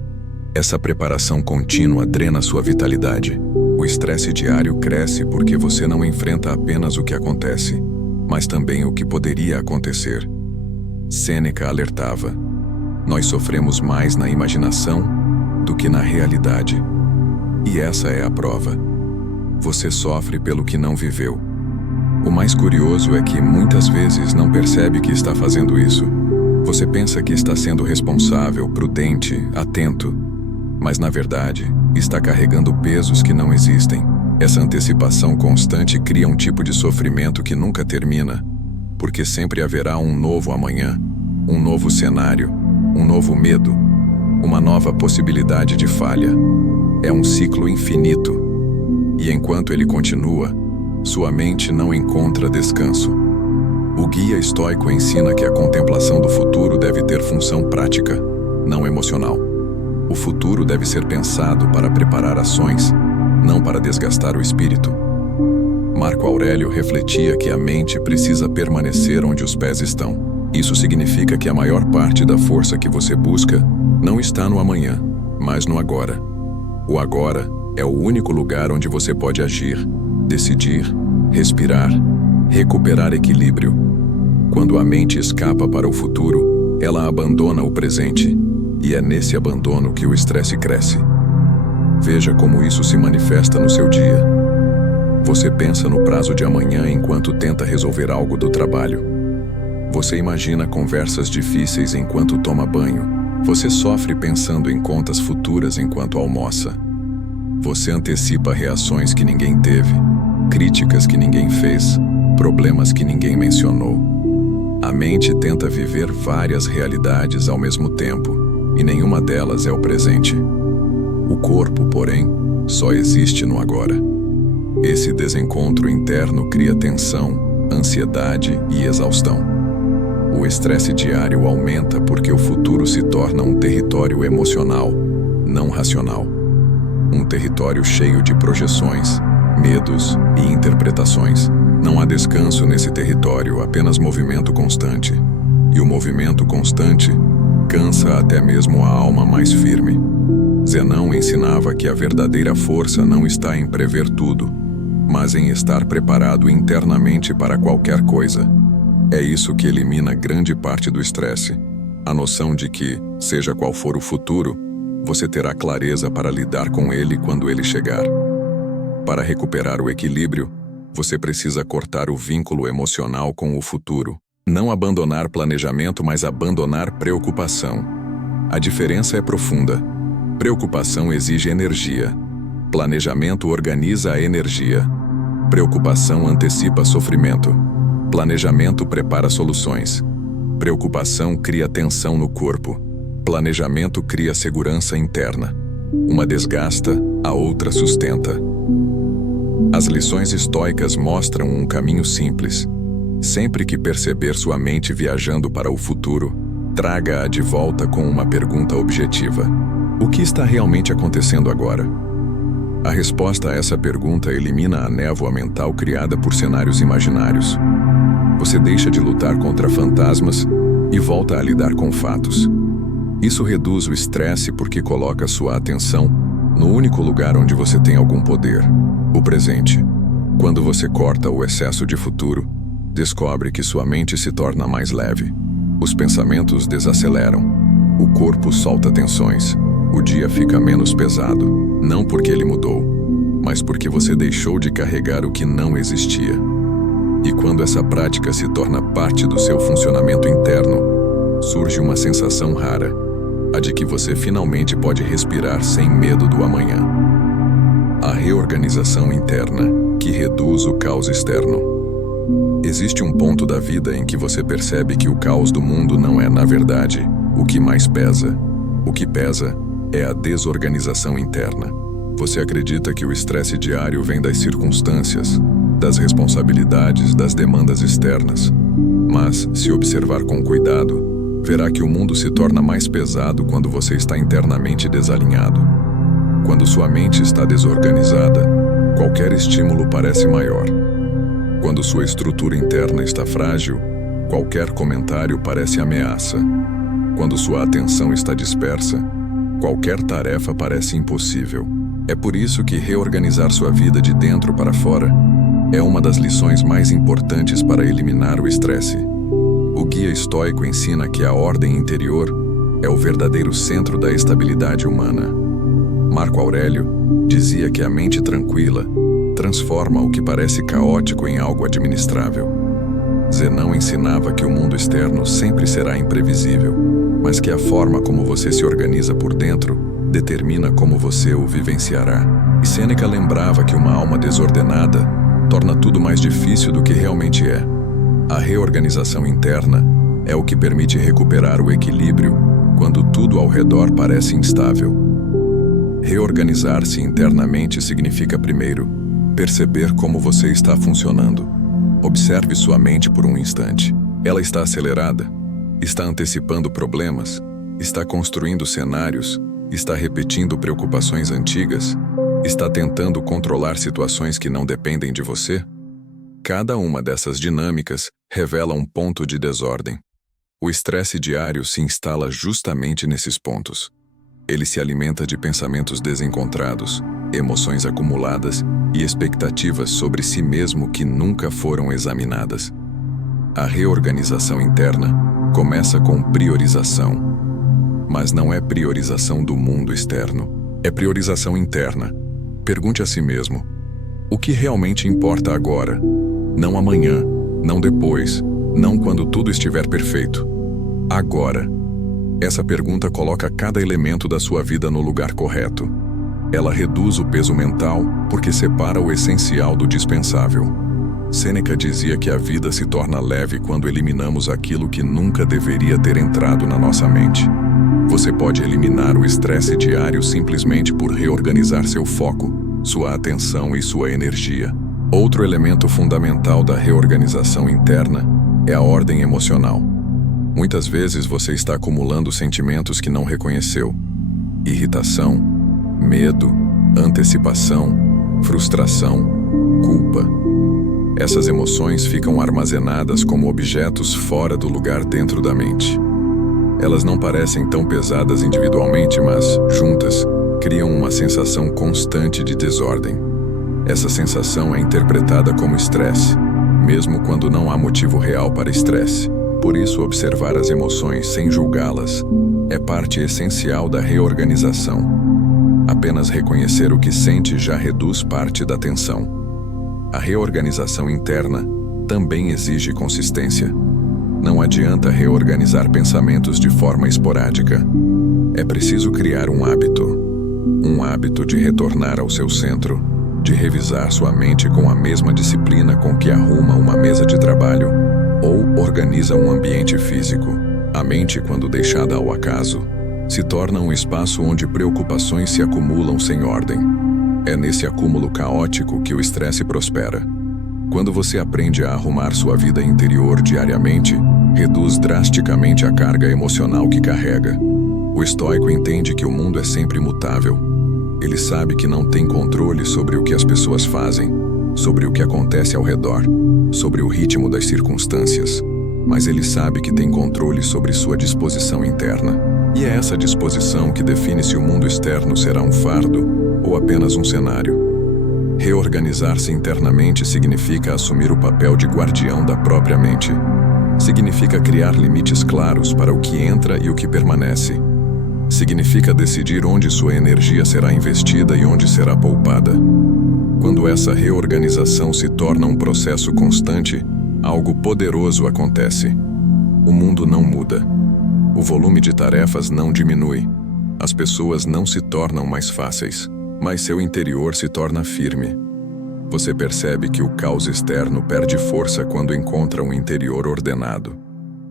Essa preparação contínua drena sua vitalidade. O estresse diário cresce porque você não enfrenta apenas o que acontece, mas também o que poderia acontecer. Sêneca alertava: nós sofremos mais na imaginação do que na realidade. E essa é a prova. Você sofre pelo que não viveu. O mais curioso é que muitas vezes não percebe que está fazendo isso. Você pensa que está sendo responsável, prudente, atento, mas na verdade está carregando pesos que não existem. Essa antecipação constante cria um tipo de sofrimento que nunca termina, porque sempre haverá um novo amanhã, um novo cenário, um novo medo, uma nova possibilidade de falha. É um ciclo infinito. E enquanto ele continua, sua mente não encontra descanso. O guia estoico ensina que a contemplação do futuro deve ter função prática, não emocional. O futuro deve ser pensado para preparar ações, não para desgastar o espírito. Marco Aurélio refletia que a mente precisa permanecer onde os pés estão. Isso significa que a maior parte da força que você busca não está no amanhã, mas no agora. O agora é o único lugar onde você pode agir, decidir, respirar, recuperar equilíbrio. Quando a mente escapa para o futuro, ela abandona o presente, e é nesse abandono que o estresse cresce. Veja como isso se manifesta no seu dia. Você pensa no prazo de amanhã enquanto tenta resolver algo do trabalho. Você imagina conversas difíceis enquanto toma banho. Você sofre pensando em contas futuras enquanto almoça. Você antecipa reações que ninguém teve, críticas que ninguém fez, problemas que ninguém mencionou. A mente tenta viver várias realidades ao mesmo tempo, e nenhuma delas é o presente. O corpo, porém, só existe no agora. Esse desencontro interno cria tensão, ansiedade e exaustão. O estresse diário aumenta porque o futuro se torna um território emocional, não racional. Um território cheio de projeções, medos e interpretações. Não há descanso nesse território, apenas movimento constante. E o movimento constante cansa até mesmo a alma mais firme. Zenão ensinava que a verdadeira força não está em prever tudo, mas em estar preparado internamente para qualquer coisa. É isso que elimina grande parte do estresse. A noção de que, seja qual for o futuro, você terá clareza para lidar com ele quando ele chegar. Para recuperar o equilíbrio, você precisa cortar o vínculo emocional com o futuro. Não abandonar planejamento, mas abandonar preocupação. A diferença é profunda. Preocupação exige energia. Planejamento organiza a energia. Preocupação antecipa sofrimento. Planejamento prepara soluções. Preocupação cria tensão no corpo. Planejamento cria segurança interna. Uma desgasta, a outra sustenta. As lições estoicas mostram um caminho simples. Sempre que perceber sua mente viajando para o futuro, traga-a de volta com uma pergunta objetiva. O que está realmente acontecendo agora? A resposta a essa pergunta elimina a névoa mental criada por cenários imaginários. Você deixa de lutar contra fantasmas e volta a lidar com fatos. Isso reduz o estresse porque coloca sua atenção no único lugar onde você tem algum poder, o presente. Quando você corta o excesso de futuro, descobre que sua mente se torna mais leve. Os pensamentos desaceleram. O corpo solta tensões. O dia fica menos pesado, não porque ele mudou, mas porque você deixou de carregar o que não existia. E quando essa prática se torna parte do seu funcionamento interno, surge uma sensação rara, a de que você finalmente pode respirar sem medo do amanhã. A reorganização interna, que reduz o caos externo. Existe um ponto da vida em que você percebe que o caos do mundo não é, na verdade, o que mais pesa. O que pesa é a desorganização interna. Você acredita que o estresse diário vem das circunstâncias, das responsabilidades, das demandas externas. Mas, se observar com cuidado, verá que o mundo se torna mais pesado quando você está internamente desalinhado. Quando sua mente está desorganizada, qualquer estímulo parece maior. Quando sua estrutura interna está frágil, qualquer comentário parece ameaça. Quando sua atenção está dispersa, qualquer tarefa parece impossível. É por isso que reorganizar sua vida de dentro para fora é uma das lições mais importantes para eliminar o estresse. O guia estoico ensina que a ordem interior é o verdadeiro centro da estabilidade humana. Marco Aurélio dizia que a mente tranquila transforma o que parece caótico em algo administrável. Zenão ensinava que o mundo externo sempre será imprevisível, mas que a forma como você se organiza por dentro determina como você o vivenciará. E Sêneca lembrava que uma alma desordenada torna tudo mais difícil do que realmente é. A reorganização interna é o que permite recuperar o equilíbrio quando tudo ao redor parece instável. Reorganizar-se internamente significa, primeiro, perceber como você está funcionando. Observe sua mente por um instante. Ela está acelerada? Está antecipando problemas? Está construindo cenários? Está repetindo preocupações antigas? Está tentando controlar situações que não dependem de você? Cada uma dessas dinâmicas revela um ponto de desordem. O estresse diário se instala justamente nesses pontos. Ele se alimenta de pensamentos desencontrados, emoções acumuladas e expectativas sobre si mesmo que nunca foram examinadas. A reorganização interna começa com priorização. Mas não é priorização do mundo externo, é priorização interna. Pergunte a si mesmo: o que realmente importa agora? Não amanhã, não depois, não quando tudo estiver perfeito. Agora. Essa pergunta coloca cada elemento da sua vida no lugar correto. Ela reduz o peso mental porque separa o essencial do dispensável. Sêneca dizia que a vida se torna leve quando eliminamos aquilo que nunca deveria ter entrado na nossa mente. Você pode eliminar o estresse diário simplesmente por reorganizar seu foco, sua atenção e sua energia. Outro elemento fundamental da reorganização interna é a ordem emocional. Muitas vezes você está acumulando sentimentos que não reconheceu: irritação, medo, antecipação, frustração, culpa. Essas emoções ficam armazenadas como objetos fora do lugar dentro da mente. Elas não parecem tão pesadas individualmente, mas, juntas, criam uma sensação constante de desordem. Essa sensação é interpretada como estresse, mesmo quando não há motivo real para estresse. Por isso, observar as emoções sem julgá-las é parte essencial da reorganização. Apenas reconhecer o que sente já reduz parte da tensão. A reorganização interna também exige consistência. Não adianta reorganizar pensamentos de forma esporádica. É preciso criar um hábito de retornar ao seu centro, de revisar sua mente com a mesma disciplina com que arruma uma mesa de trabalho ou organiza um ambiente físico. A mente, quando deixada ao acaso, se torna um espaço onde preocupações se acumulam sem ordem. É nesse acúmulo caótico que o estresse prospera. Quando você aprende a arrumar sua vida interior diariamente, reduz drasticamente a carga emocional que carrega. O estoico entende que o mundo é sempre mutável. Ele sabe que não tem controle sobre o que as pessoas fazem, sobre o que acontece ao redor, sobre o ritmo das circunstâncias, mas ele sabe que tem controle sobre sua disposição interna. E é essa disposição que define se o mundo externo será um fardo ou apenas um cenário. Reorganizar-se internamente significa assumir o papel de guardião da própria mente. Significa criar limites claros para o que entra e o que permanece. Significa decidir onde sua energia será investida e onde será poupada. Quando essa reorganização se torna um processo constante, algo poderoso acontece. O mundo não muda. O volume de tarefas não diminui. As pessoas não se tornam mais fáceis, mas seu interior se torna firme. Você percebe que o caos externo perde força quando encontra um interior ordenado.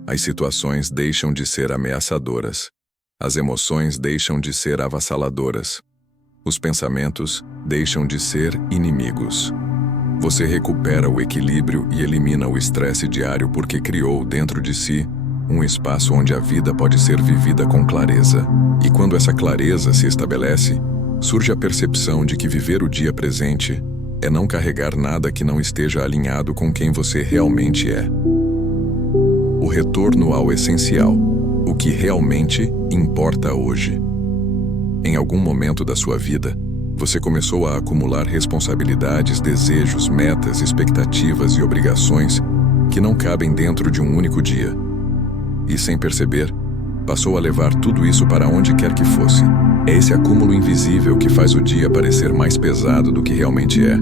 As situações deixam de ser ameaçadoras. As emoções deixam de ser avassaladoras. Os pensamentos deixam de ser inimigos. Você recupera o equilíbrio e elimina o estresse diário porque criou dentro de si um espaço onde a vida pode ser vivida com clareza. E quando essa clareza se estabelece, surge a percepção de que viver o dia presente é não carregar nada que não esteja alinhado com quem você realmente é. O retorno ao essencial, o que realmente importa hoje. Em algum momento da sua vida, você começou a acumular responsabilidades, desejos, metas, expectativas e obrigações que não cabem dentro de um único dia. E, sem perceber, passou a levar tudo isso para onde quer que fosse. É esse acúmulo invisível que faz o dia parecer mais pesado do que realmente é.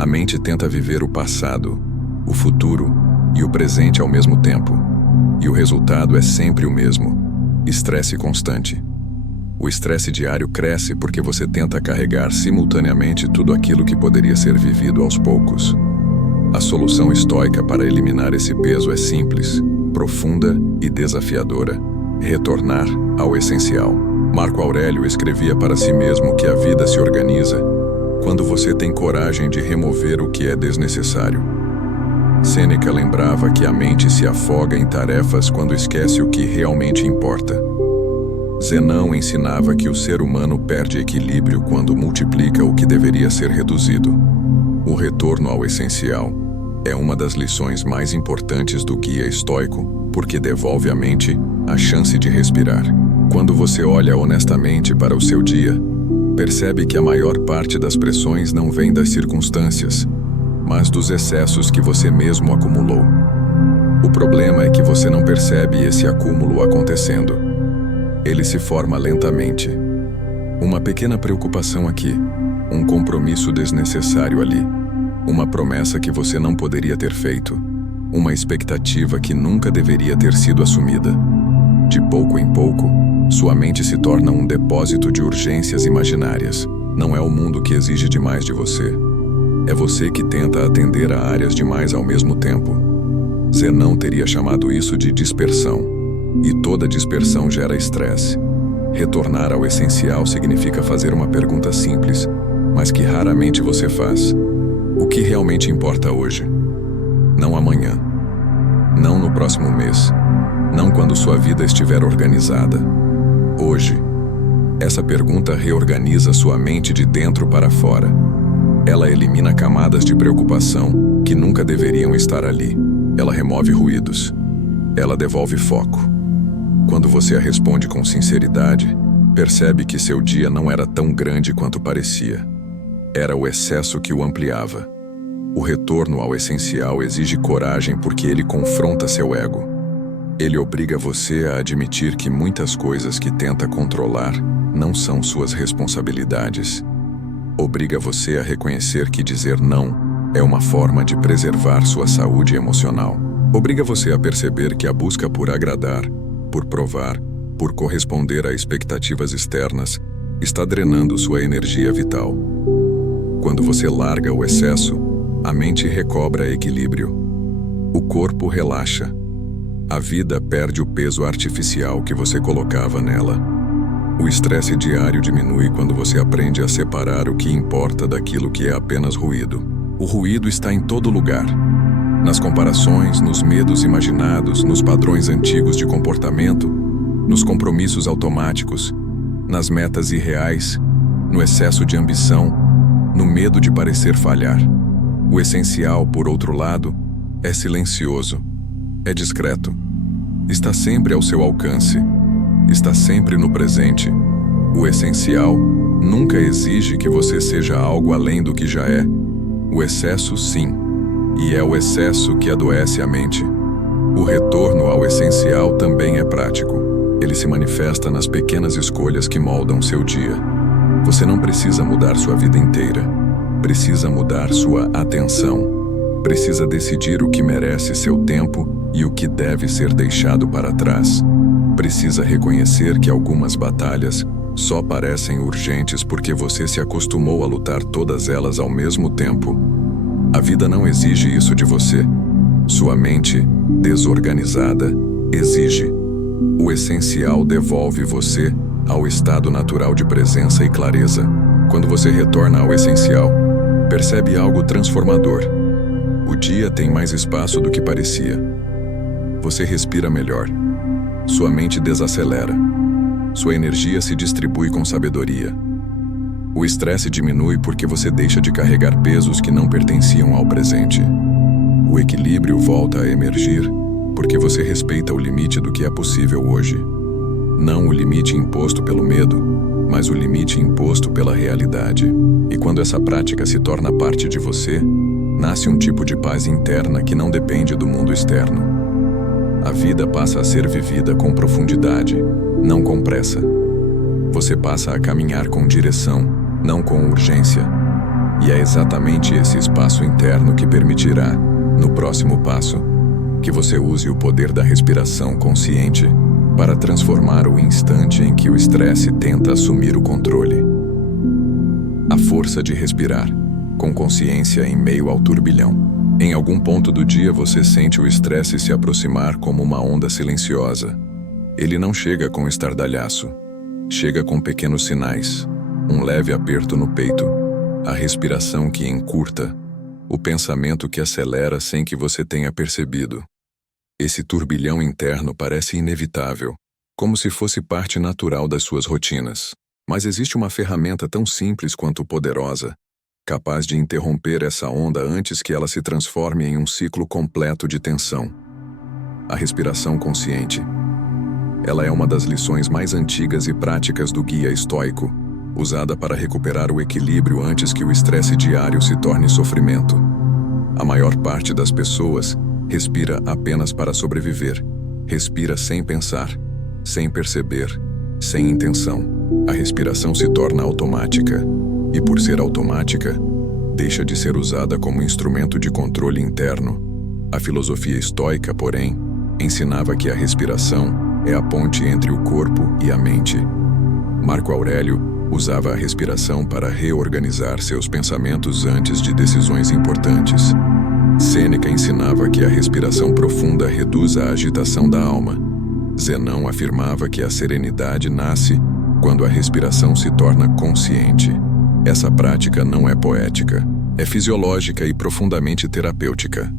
A mente tenta viver o passado, o futuro e o presente ao mesmo tempo. E o resultado é sempre o mesmo: estresse constante. O estresse diário cresce porque você tenta carregar simultaneamente tudo aquilo que poderia ser vivido aos poucos. A solução estoica para eliminar esse peso é simples, profunda e desafiadora: retornar ao essencial. Marco Aurélio escrevia para si mesmo que a vida se organiza quando você tem coragem de remover o que é desnecessário. Sêneca lembrava que a mente se afoga em tarefas quando esquece o que realmente importa. Zenão ensinava que o ser humano perde equilíbrio quando multiplica o que deveria ser reduzido. O retorno ao essencial é uma das lições mais importantes do guia estoico, porque devolve à mente a chance de respirar. Quando você olha honestamente para o seu dia, percebe que a maior parte das pressões não vem das circunstâncias, mas dos excessos que você mesmo acumulou. O problema é que você não percebe esse acúmulo acontecendo. Ele se forma lentamente. Uma pequena preocupação aqui, um compromisso desnecessário ali, uma promessa que você não poderia ter feito, uma expectativa que nunca deveria ter sido assumida. De pouco em pouco, sua mente se torna um depósito de urgências imaginárias. Não é o mundo que exige demais de você. É você que tenta atender a áreas demais ao mesmo tempo. Zenão teria chamado isso de dispersão. E toda dispersão gera estresse. Retornar ao essencial significa fazer uma pergunta simples, mas que raramente você faz. O que realmente importa hoje? Não amanhã. Não no próximo mês. Não quando sua vida estiver organizada. Hoje. Essa pergunta reorganiza sua mente de dentro para fora. Ela elimina camadas de preocupação que nunca deveriam estar ali. Ela remove ruídos. Ela devolve foco. Quando você a responde com sinceridade, percebe que seu dia não era tão grande quanto parecia. Era o excesso que o ampliava. O retorno ao essencial exige coragem porque ele confronta seu ego. Ele obriga você a admitir que muitas coisas que tenta controlar não são suas responsabilidades. Obriga você a reconhecer que dizer não é uma forma de preservar sua saúde emocional. Obriga você a perceber que a busca por agradar, por provar, por corresponder a expectativas externas, está drenando sua energia vital. Quando você larga o excesso, a mente recobra equilíbrio. O corpo relaxa. A vida perde o peso artificial que você colocava nela. O estresse diário diminui quando você aprende a separar o que importa daquilo que é apenas ruído. O ruído está em todo lugar. Nas comparações, nos medos imaginados, nos padrões antigos de comportamento, nos compromissos automáticos, nas metas irreais, no excesso de ambição, no medo de parecer falhar. O essencial, por outro lado, é silencioso, é discreto, está sempre ao seu alcance, está sempre no presente. O essencial nunca exige que você seja algo além do que já é. O excesso, sim, e é o excesso que adoece a mente. O retorno ao essencial também é prático. Ele se manifesta nas pequenas escolhas que moldam seu dia. Você não precisa mudar sua vida inteira. Precisa mudar sua atenção. Precisa decidir o que merece seu tempo e o que deve ser deixado para trás. Precisa reconhecer que algumas batalhas só parecem urgentes porque você se acostumou a lutar todas elas ao mesmo tempo. A vida não exige isso de você. Sua mente, desorganizada, exige. O essencial devolve você ao estado natural de presença e clareza. Quando você retorna ao essencial, percebe algo transformador. O dia tem mais espaço do que parecia. Você respira melhor. Sua mente desacelera. Sua energia se distribui com sabedoria. O estresse diminui porque você deixa de carregar pesos que não pertenciam ao presente. O equilíbrio volta a emergir porque você respeita o limite do que é possível hoje. Não o limite imposto pelo medo, mas o limite imposto pela realidade. E quando essa prática se torna parte de você, nasce um tipo de paz interna que não depende do mundo externo. A vida passa a ser vivida com profundidade, não com pressa. Você passa a caminhar com direção, não com urgência. E é exatamente esse espaço interno que permitirá, no próximo passo, que você use o poder da respiração consciente para transformar o instante em que o estresse tenta assumir o controle. A força de respirar, com consciência em meio ao turbilhão. Em algum ponto do dia você sente o estresse se aproximar como uma onda silenciosa. Ele não chega com estardalhaço. Chega com pequenos sinais, um leve aperto no peito, a respiração que encurta, o pensamento que acelera sem que você tenha percebido. Esse turbilhão interno parece inevitável, como se fosse parte natural das suas rotinas. Mas existe uma ferramenta tão simples quanto poderosa, capaz de interromper essa onda antes que ela se transforme em um ciclo completo de tensão. A respiração consciente. Ela é uma das lições mais antigas e práticas do guia estoico, usada para recuperar o equilíbrio antes que o estresse diário se torne sofrimento. A maior parte das pessoas respira apenas para sobreviver. Respira sem pensar, sem perceber, sem intenção. A respiração se torna automática, e por ser automática, deixa de ser usada como instrumento de controle interno. A filosofia estoica, porém, ensinava que a respiração é a ponte entre o corpo e a mente. Marco Aurélio usava a respiração para reorganizar seus pensamentos antes de decisões importantes. Sêneca ensinava que a respiração profunda reduz a agitação da alma. Zenão afirmava que a serenidade nasce quando a respiração se torna consciente. Essa prática não é poética, é fisiológica e profundamente terapêutica.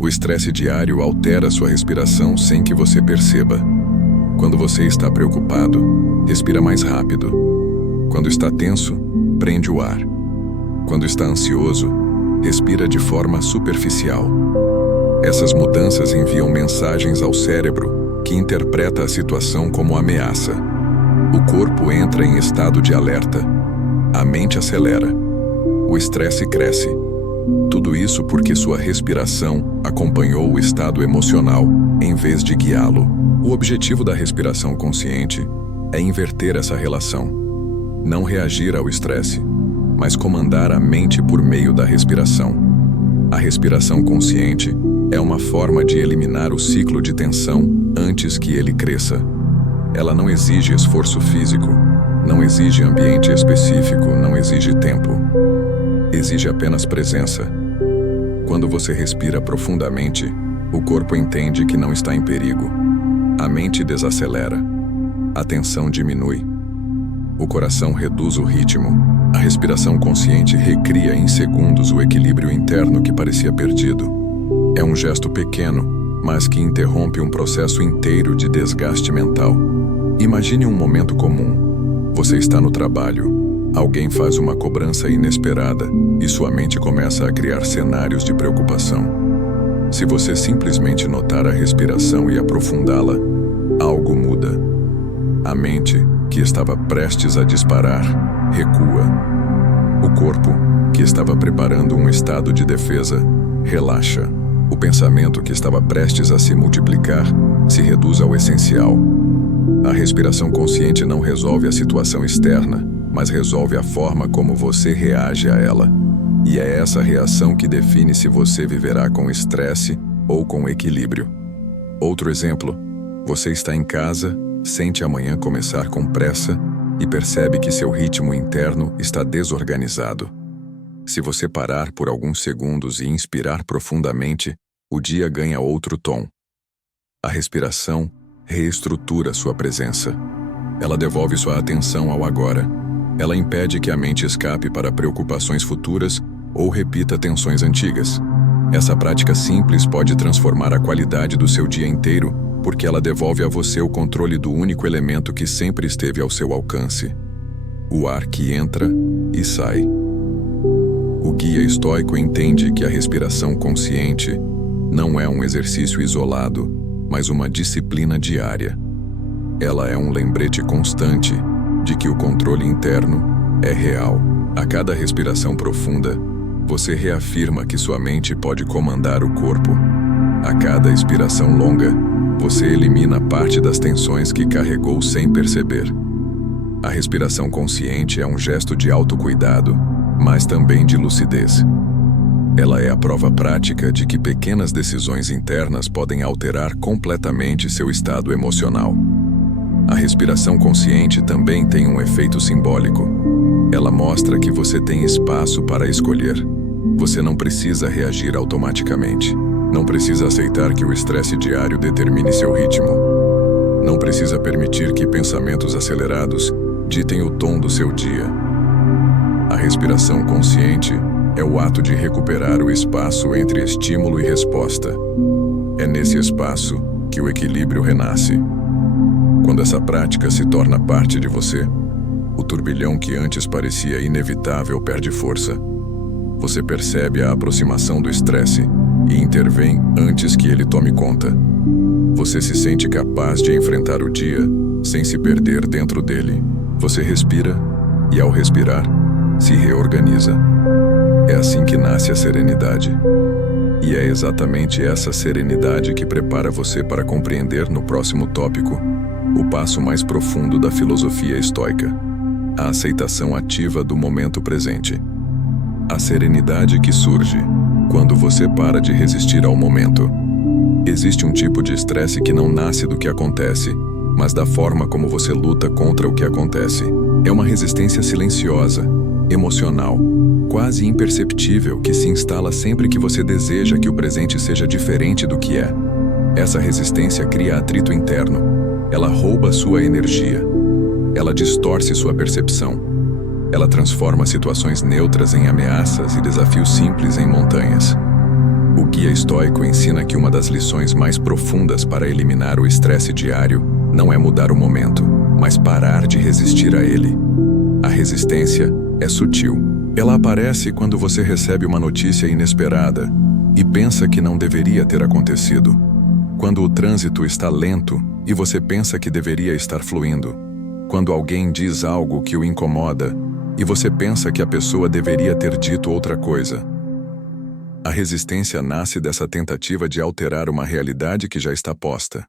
O estresse diário altera sua respiração sem que você perceba. Quando você está preocupado, respira mais rápido. Quando está tenso, prende o ar. Quando está ansioso, respira de forma superficial. Essas mudanças enviam mensagens ao cérebro, que interpreta a situação como ameaça. O corpo entra em estado de alerta. A mente acelera. O estresse cresce. Tudo isso porque sua respiração acompanhou o estado emocional, em vez de guiá-lo. O objetivo da respiração consciente é inverter essa relação. Não reagir ao estresse, mas comandar a mente por meio da respiração. A respiração consciente é uma forma de eliminar o ciclo de tensão antes que ele cresça. Ela não exige esforço físico, não exige ambiente específico, não exige tempo. Exige apenas presença. Quando você respira profundamente, o corpo entende que não está em perigo. A mente desacelera. A tensão diminui. O coração reduz o ritmo. A respiração consciente recria em segundos o equilíbrio interno que parecia perdido. É um gesto pequeno, mas que interrompe um processo inteiro de desgaste mental. Imagine um momento comum. Você está no trabalho. Alguém faz uma cobrança inesperada e sua mente começa a criar cenários de preocupação. Se você simplesmente notar a respiração e aprofundá-la, algo muda. A mente, que estava prestes a disparar, recua. O corpo, que estava preparando um estado de defesa, relaxa. O pensamento, que estava prestes a se multiplicar, se reduz ao essencial. A respiração consciente não resolve a situação externa, mas resolve a forma como você reage a ela. E é essa reação que define se você viverá com estresse ou com equilíbrio. Outro exemplo: você está em casa, sente a manhã começar com pressa e percebe que seu ritmo interno está desorganizado. Se você parar por alguns segundos e inspirar profundamente, o dia ganha outro tom. A respiração reestrutura sua presença. Ela devolve sua atenção ao agora. Ela impede que a mente escape para preocupações futuras ou repita tensões antigas. Essa prática simples pode transformar a qualidade do seu dia inteiro, porque ela devolve a você o controle do único elemento que sempre esteve ao seu alcance: o ar que entra e sai. O guia estoico entende que a respiração consciente não é um exercício isolado, mas uma disciplina diária. Ela é um lembrete constante de que o controle interno é real. A cada respiração profunda, você reafirma que sua mente pode comandar o corpo. A cada expiração longa, você elimina parte das tensões que carregou sem perceber. A respiração consciente é um gesto de autocuidado, mas também de lucidez. Ela é a prova prática de que pequenas decisões internas podem alterar completamente seu estado emocional. A respiração consciente também tem um efeito simbólico. Ela mostra que você tem espaço para escolher. Você não precisa reagir automaticamente. Não precisa aceitar que o estresse diário determine seu ritmo. Não precisa permitir que pensamentos acelerados ditem o tom do seu dia. A respiração consciente é o ato de recuperar o espaço entre estímulo e resposta. É nesse espaço que o equilíbrio renasce. Quando essa prática se torna parte de você, o turbilhão que antes parecia inevitável perde força. Você percebe a aproximação do estresse e intervém antes que ele tome conta. Você se sente capaz de enfrentar o dia sem se perder dentro dele. Você respira e, ao respirar, se reorganiza. É assim que nasce a serenidade. E é exatamente essa serenidade que prepara você para compreender no próximo tópico o passo mais profundo da filosofia estoica: a aceitação ativa do momento presente. A serenidade que surge quando você para de resistir ao momento. Existe um tipo de estresse que não nasce do que acontece, mas da forma como você luta contra o que acontece. É uma resistência silenciosa, emocional, quase imperceptível, que se instala sempre que você deseja que o presente seja diferente do que é. Essa resistência cria atrito interno. Ela rouba sua energia. Ela distorce sua percepção. Ela transforma situações neutras em ameaças e desafios simples em montanhas. O guia estoico ensina que uma das lições mais profundas para eliminar o estresse diário não é mudar o momento, mas parar de resistir a ele. A resistência é sutil. Ela aparece quando você recebe uma notícia inesperada e pensa que não deveria ter acontecido. Quando o trânsito está lento e você pensa que deveria estar fluindo. Quando alguém diz algo que o incomoda e você pensa que a pessoa deveria ter dito outra coisa. A resistência nasce dessa tentativa de alterar uma realidade que já está posta.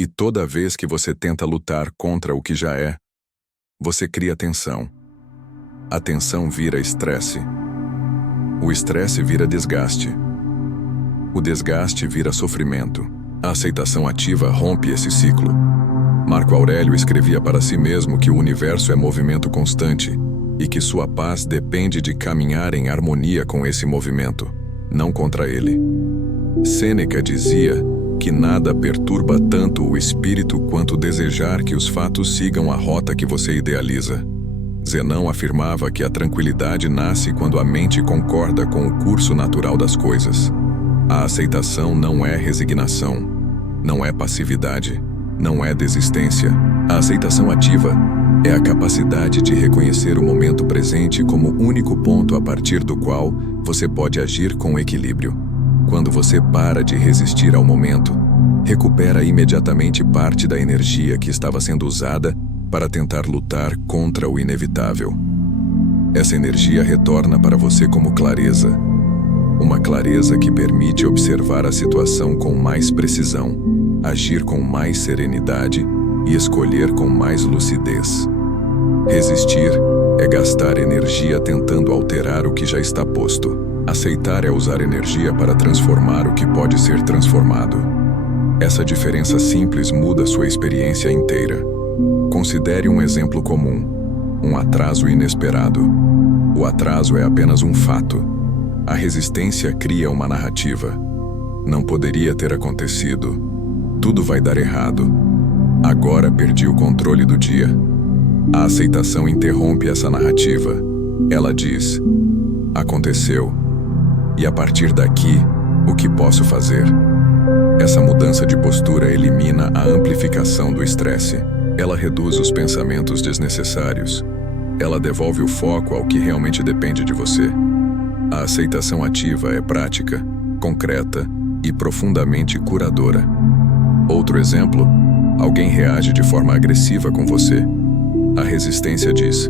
E toda vez que você tenta lutar contra o que já é, você cria tensão. A tensão vira estresse. O estresse vira desgaste. O desgaste vira sofrimento. A aceitação ativa rompe esse ciclo. Marco Aurélio escrevia para si mesmo que o universo é movimento constante e que sua paz depende de caminhar em harmonia com esse movimento, não contra ele. Sêneca dizia que nada perturba tanto o espírito quanto desejar que os fatos sigam a rota que você idealiza. Zenão afirmava que a tranquilidade nasce quando a mente concorda com o curso natural das coisas. A aceitação não é resignação, não é passividade, não é desistência. A aceitação ativa é a capacidade de reconhecer o momento presente como o único ponto a partir do qual você pode agir com equilíbrio. Quando você para de resistir ao momento, recupera imediatamente parte da energia que estava sendo usada para tentar lutar contra o inevitável. Essa energia retorna para você como clareza. Uma clareza que permite observar a situação com mais precisão, agir com mais serenidade e escolher com mais lucidez. Resistir é gastar energia tentando alterar o que já está posto. Aceitar é usar energia para transformar o que pode ser transformado. Essa diferença simples muda sua experiência inteira. Considere um exemplo comum: um atraso inesperado. O atraso é apenas um fato. A resistência cria uma narrativa. Não poderia ter acontecido. Tudo vai dar errado. Agora perdi o controle do dia. A aceitação interrompe essa narrativa. Ela diz: aconteceu. E a partir daqui, o que posso fazer? Essa mudança de postura elimina a amplificação do estresse. Ela reduz os pensamentos desnecessários. Ela devolve o foco ao que realmente depende de você. A aceitação ativa é prática, concreta e profundamente curadora. Outro exemplo, alguém reage de forma agressiva com você. A resistência diz: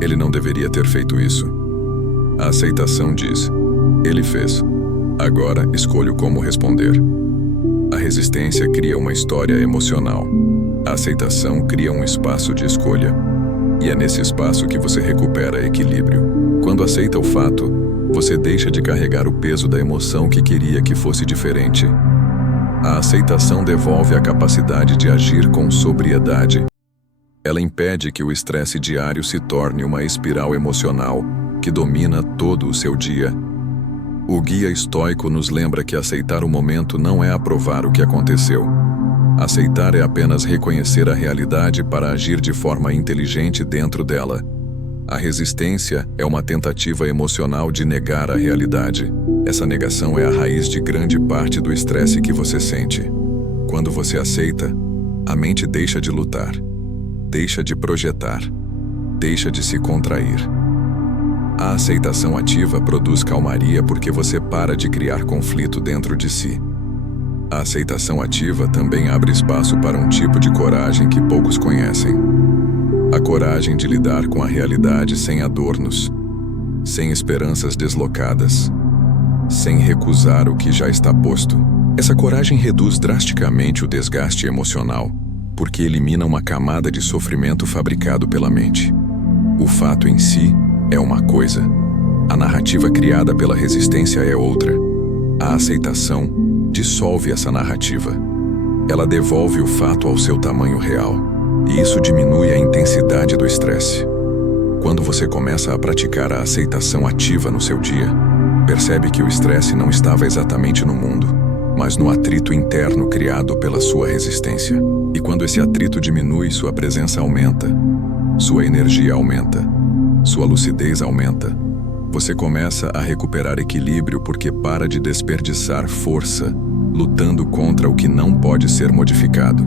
ele não deveria ter feito isso. A aceitação diz: ele fez. Agora escolho como responder. A resistência cria uma história emocional. A aceitação cria um espaço de escolha. E é nesse espaço que você recupera equilíbrio. Quando aceita o fato, você deixa de carregar o peso da emoção que queria que fosse diferente. A aceitação devolve a capacidade de agir com sobriedade. Ela impede que o estresse diário se torne uma espiral emocional que domina todo o seu dia. O guia estoico nos lembra que aceitar o momento não é aprovar o que aconteceu. Aceitar é apenas reconhecer a realidade para agir de forma inteligente dentro dela. A resistência é uma tentativa emocional de negar a realidade. Essa negação é a raiz de grande parte do estresse que você sente. Quando você aceita, a mente deixa de lutar, deixa de projetar, deixa de se contrair. A aceitação ativa produz calmaria porque você para de criar conflito dentro de si. A aceitação ativa também abre espaço para um tipo de coragem que poucos conhecem. A coragem de lidar com a realidade sem adornos, sem esperanças deslocadas, sem recusar o que já está posto. Essa coragem reduz drasticamente o desgaste emocional, porque elimina uma camada de sofrimento fabricado pela mente. O fato em si é uma coisa, a narrativa criada pela resistência é outra. A aceitação dissolve essa narrativa. Ela devolve o fato ao seu tamanho real, e isso diminui a intensidade do estresse. Quando você começa a praticar a aceitação ativa no seu dia, percebe que o estresse não estava exatamente no mundo, mas no atrito interno criado pela sua resistência. E quando esse atrito diminui, sua presença aumenta, sua energia aumenta, sua lucidez aumenta. Você começa a recuperar equilíbrio porque para de desperdiçar força, lutando contra o que não pode ser modificado.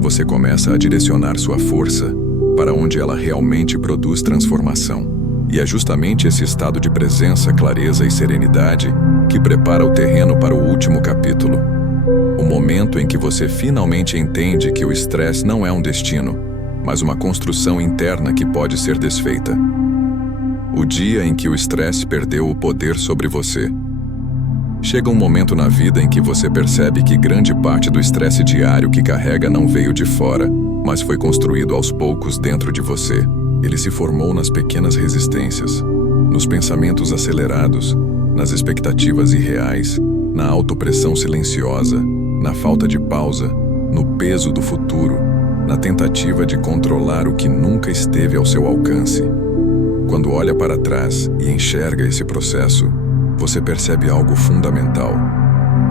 Você começa a direcionar sua força para onde ela realmente produz transformação. E é justamente esse estado de presença, clareza e serenidade que prepara o terreno para o último capítulo. O momento em que você finalmente entende que o estresse não é um destino, mas uma construção interna que pode ser desfeita. O dia em que o estresse perdeu o poder sobre você. Chega um momento na vida em que você percebe que grande parte do estresse diário que carrega não veio de fora, mas foi construído aos poucos dentro de você. Ele se formou nas pequenas resistências, nos pensamentos acelerados, nas expectativas irreais, na autopressão silenciosa, na falta de pausa, no peso do futuro, na tentativa de controlar o que nunca esteve ao seu alcance. Quando olha para trás e enxerga esse processo, você percebe algo fundamental.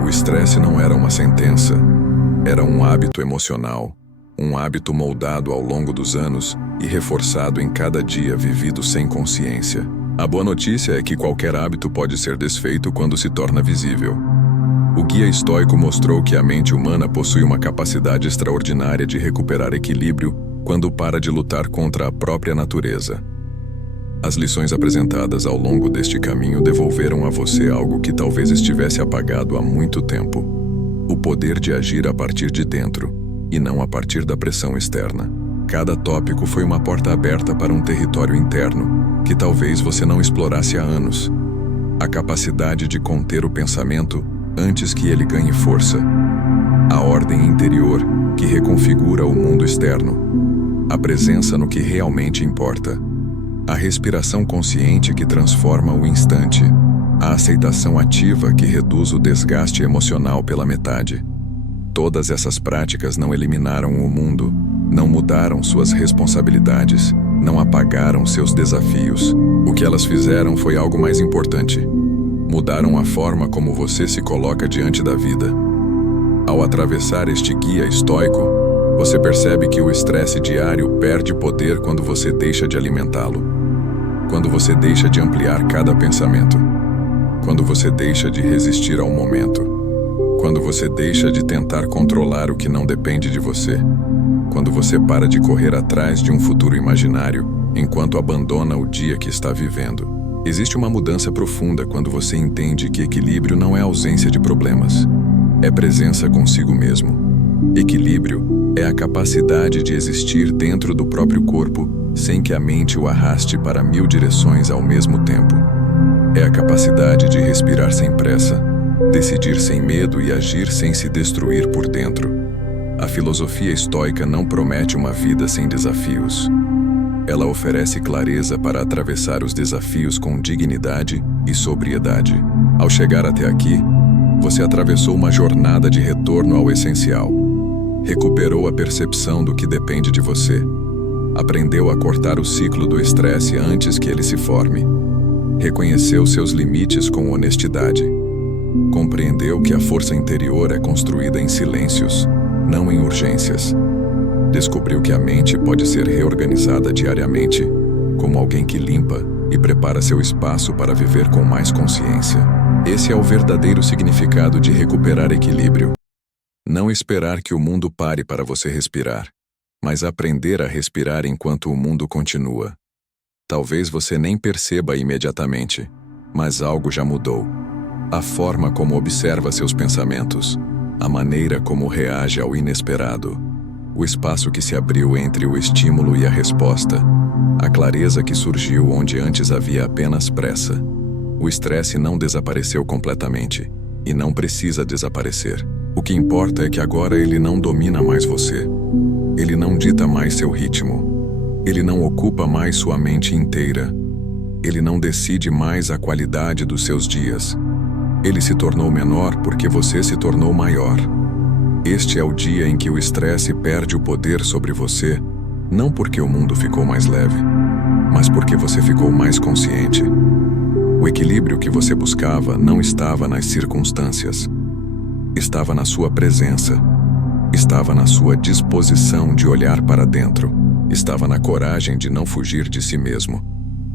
O estresse não era uma sentença, era um hábito emocional, um hábito moldado ao longo dos anos e reforçado em cada dia vivido sem consciência. A boa notícia é que qualquer hábito pode ser desfeito quando se torna visível. O guia estoico mostrou que a mente humana possui uma capacidade extraordinária de recuperar equilíbrio quando para de lutar contra a própria natureza. As lições apresentadas ao longo deste caminho devolveram a você algo que talvez estivesse apagado há muito tempo: o poder de agir a partir de dentro, e não a partir da pressão externa. Cada tópico foi uma porta aberta para um território interno, que talvez você não explorasse há anos. A capacidade de conter o pensamento antes que ele ganhe força. A ordem interior que reconfigura o mundo externo. A presença no que realmente importa. A respiração consciente que transforma o instante. A aceitação ativa que reduz o desgaste emocional pela metade. Todas essas práticas não eliminaram o mundo, não mudaram suas responsabilidades, não apagaram seus desafios. O que elas fizeram foi algo mais importante. Mudaram a forma como você se coloca diante da vida. Ao atravessar este guia estoico, você percebe que o estresse diário perde poder quando você deixa de alimentá-lo. Quando você deixa de ampliar cada pensamento. Quando você deixa de resistir ao momento. Quando você deixa de tentar controlar o que não depende de você. Quando você para de correr atrás de um futuro imaginário enquanto abandona o dia que está vivendo. Existe uma mudança profunda quando você entende que equilíbrio não é ausência de problemas, é presença consigo mesmo. Equilíbrio é a capacidade de existir dentro do próprio corpo sem que a mente o arraste para 1000 direções ao mesmo tempo. É a capacidade de respirar sem pressa, decidir sem medo e agir sem se destruir por dentro. A filosofia estoica não promete uma vida sem desafios. Ela oferece clareza para atravessar os desafios com dignidade e sobriedade. Ao chegar até aqui, você atravessou uma jornada de retorno ao essencial. Recuperou a percepção do que depende de você. Aprendeu a cortar o ciclo do estresse antes que ele se forme. Reconheceu seus limites com honestidade. Compreendeu que a força interior é construída em silêncios, não em urgências. Descobriu que a mente pode ser reorganizada diariamente, como alguém que limpa e prepara seu espaço para viver com mais consciência. Esse é o verdadeiro significado de recuperar equilíbrio. Não esperar que o mundo pare para você respirar, mas aprender a respirar enquanto o mundo continua. Talvez você nem perceba imediatamente, mas algo já mudou. A forma como observa seus pensamentos, a maneira como reage ao inesperado, o espaço que se abriu entre o estímulo e a resposta, a clareza que surgiu onde antes havia apenas pressa. O estresse não desapareceu completamente, e não precisa desaparecer. O que importa é que agora ele não domina mais você. Ele não dita mais seu ritmo. Ele não ocupa mais sua mente inteira. Ele não decide mais a qualidade dos seus dias. Ele se tornou menor porque você se tornou maior. Este é o dia em que o estresse perde o poder sobre você, não porque o mundo ficou mais leve, mas porque você ficou mais consciente. O equilíbrio que você buscava não estava nas circunstâncias. Estava na sua presença. Estava na sua disposição de olhar para dentro. Estava na coragem de não fugir de si mesmo.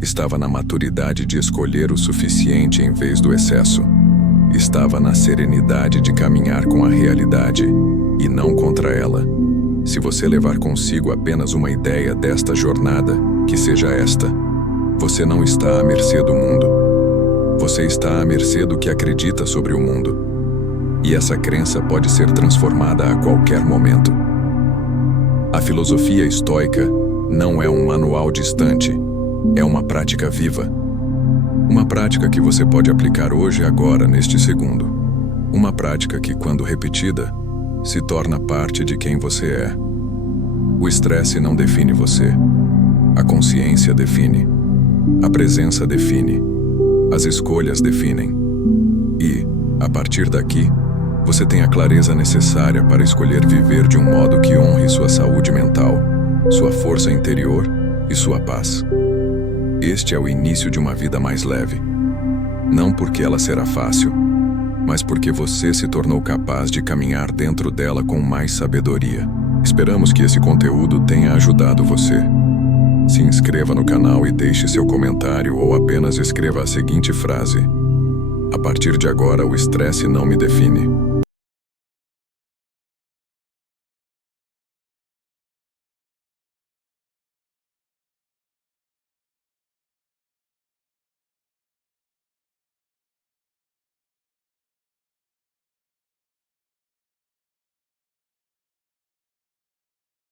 Estava na maturidade de escolher o suficiente em vez do excesso. Estava na serenidade de caminhar com a realidade e não contra ela. Se você levar consigo apenas uma ideia desta jornada, que seja esta: você não está à mercê do mundo. Você está à mercê do que acredita sobre o mundo. E essa crença pode ser transformada a qualquer momento. A filosofia estoica não é um manual distante, é uma prática viva. Uma prática que você pode aplicar hoje e agora, neste segundo. Uma prática que, quando repetida, se torna parte de quem você é. O estresse não define você. A consciência define. A presença define. As escolhas definem. E, a partir daqui, você tem a clareza necessária para escolher viver de um modo que honre sua saúde mental, sua força interior e sua paz. Este é o início de uma vida mais leve. Não porque ela será fácil, mas porque você se tornou capaz de caminhar dentro dela com mais sabedoria. Esperamos que esse conteúdo tenha ajudado você. Se inscreva no canal e deixe seu comentário ou apenas escreva a seguinte frase: a partir de agora, o estresse não me define.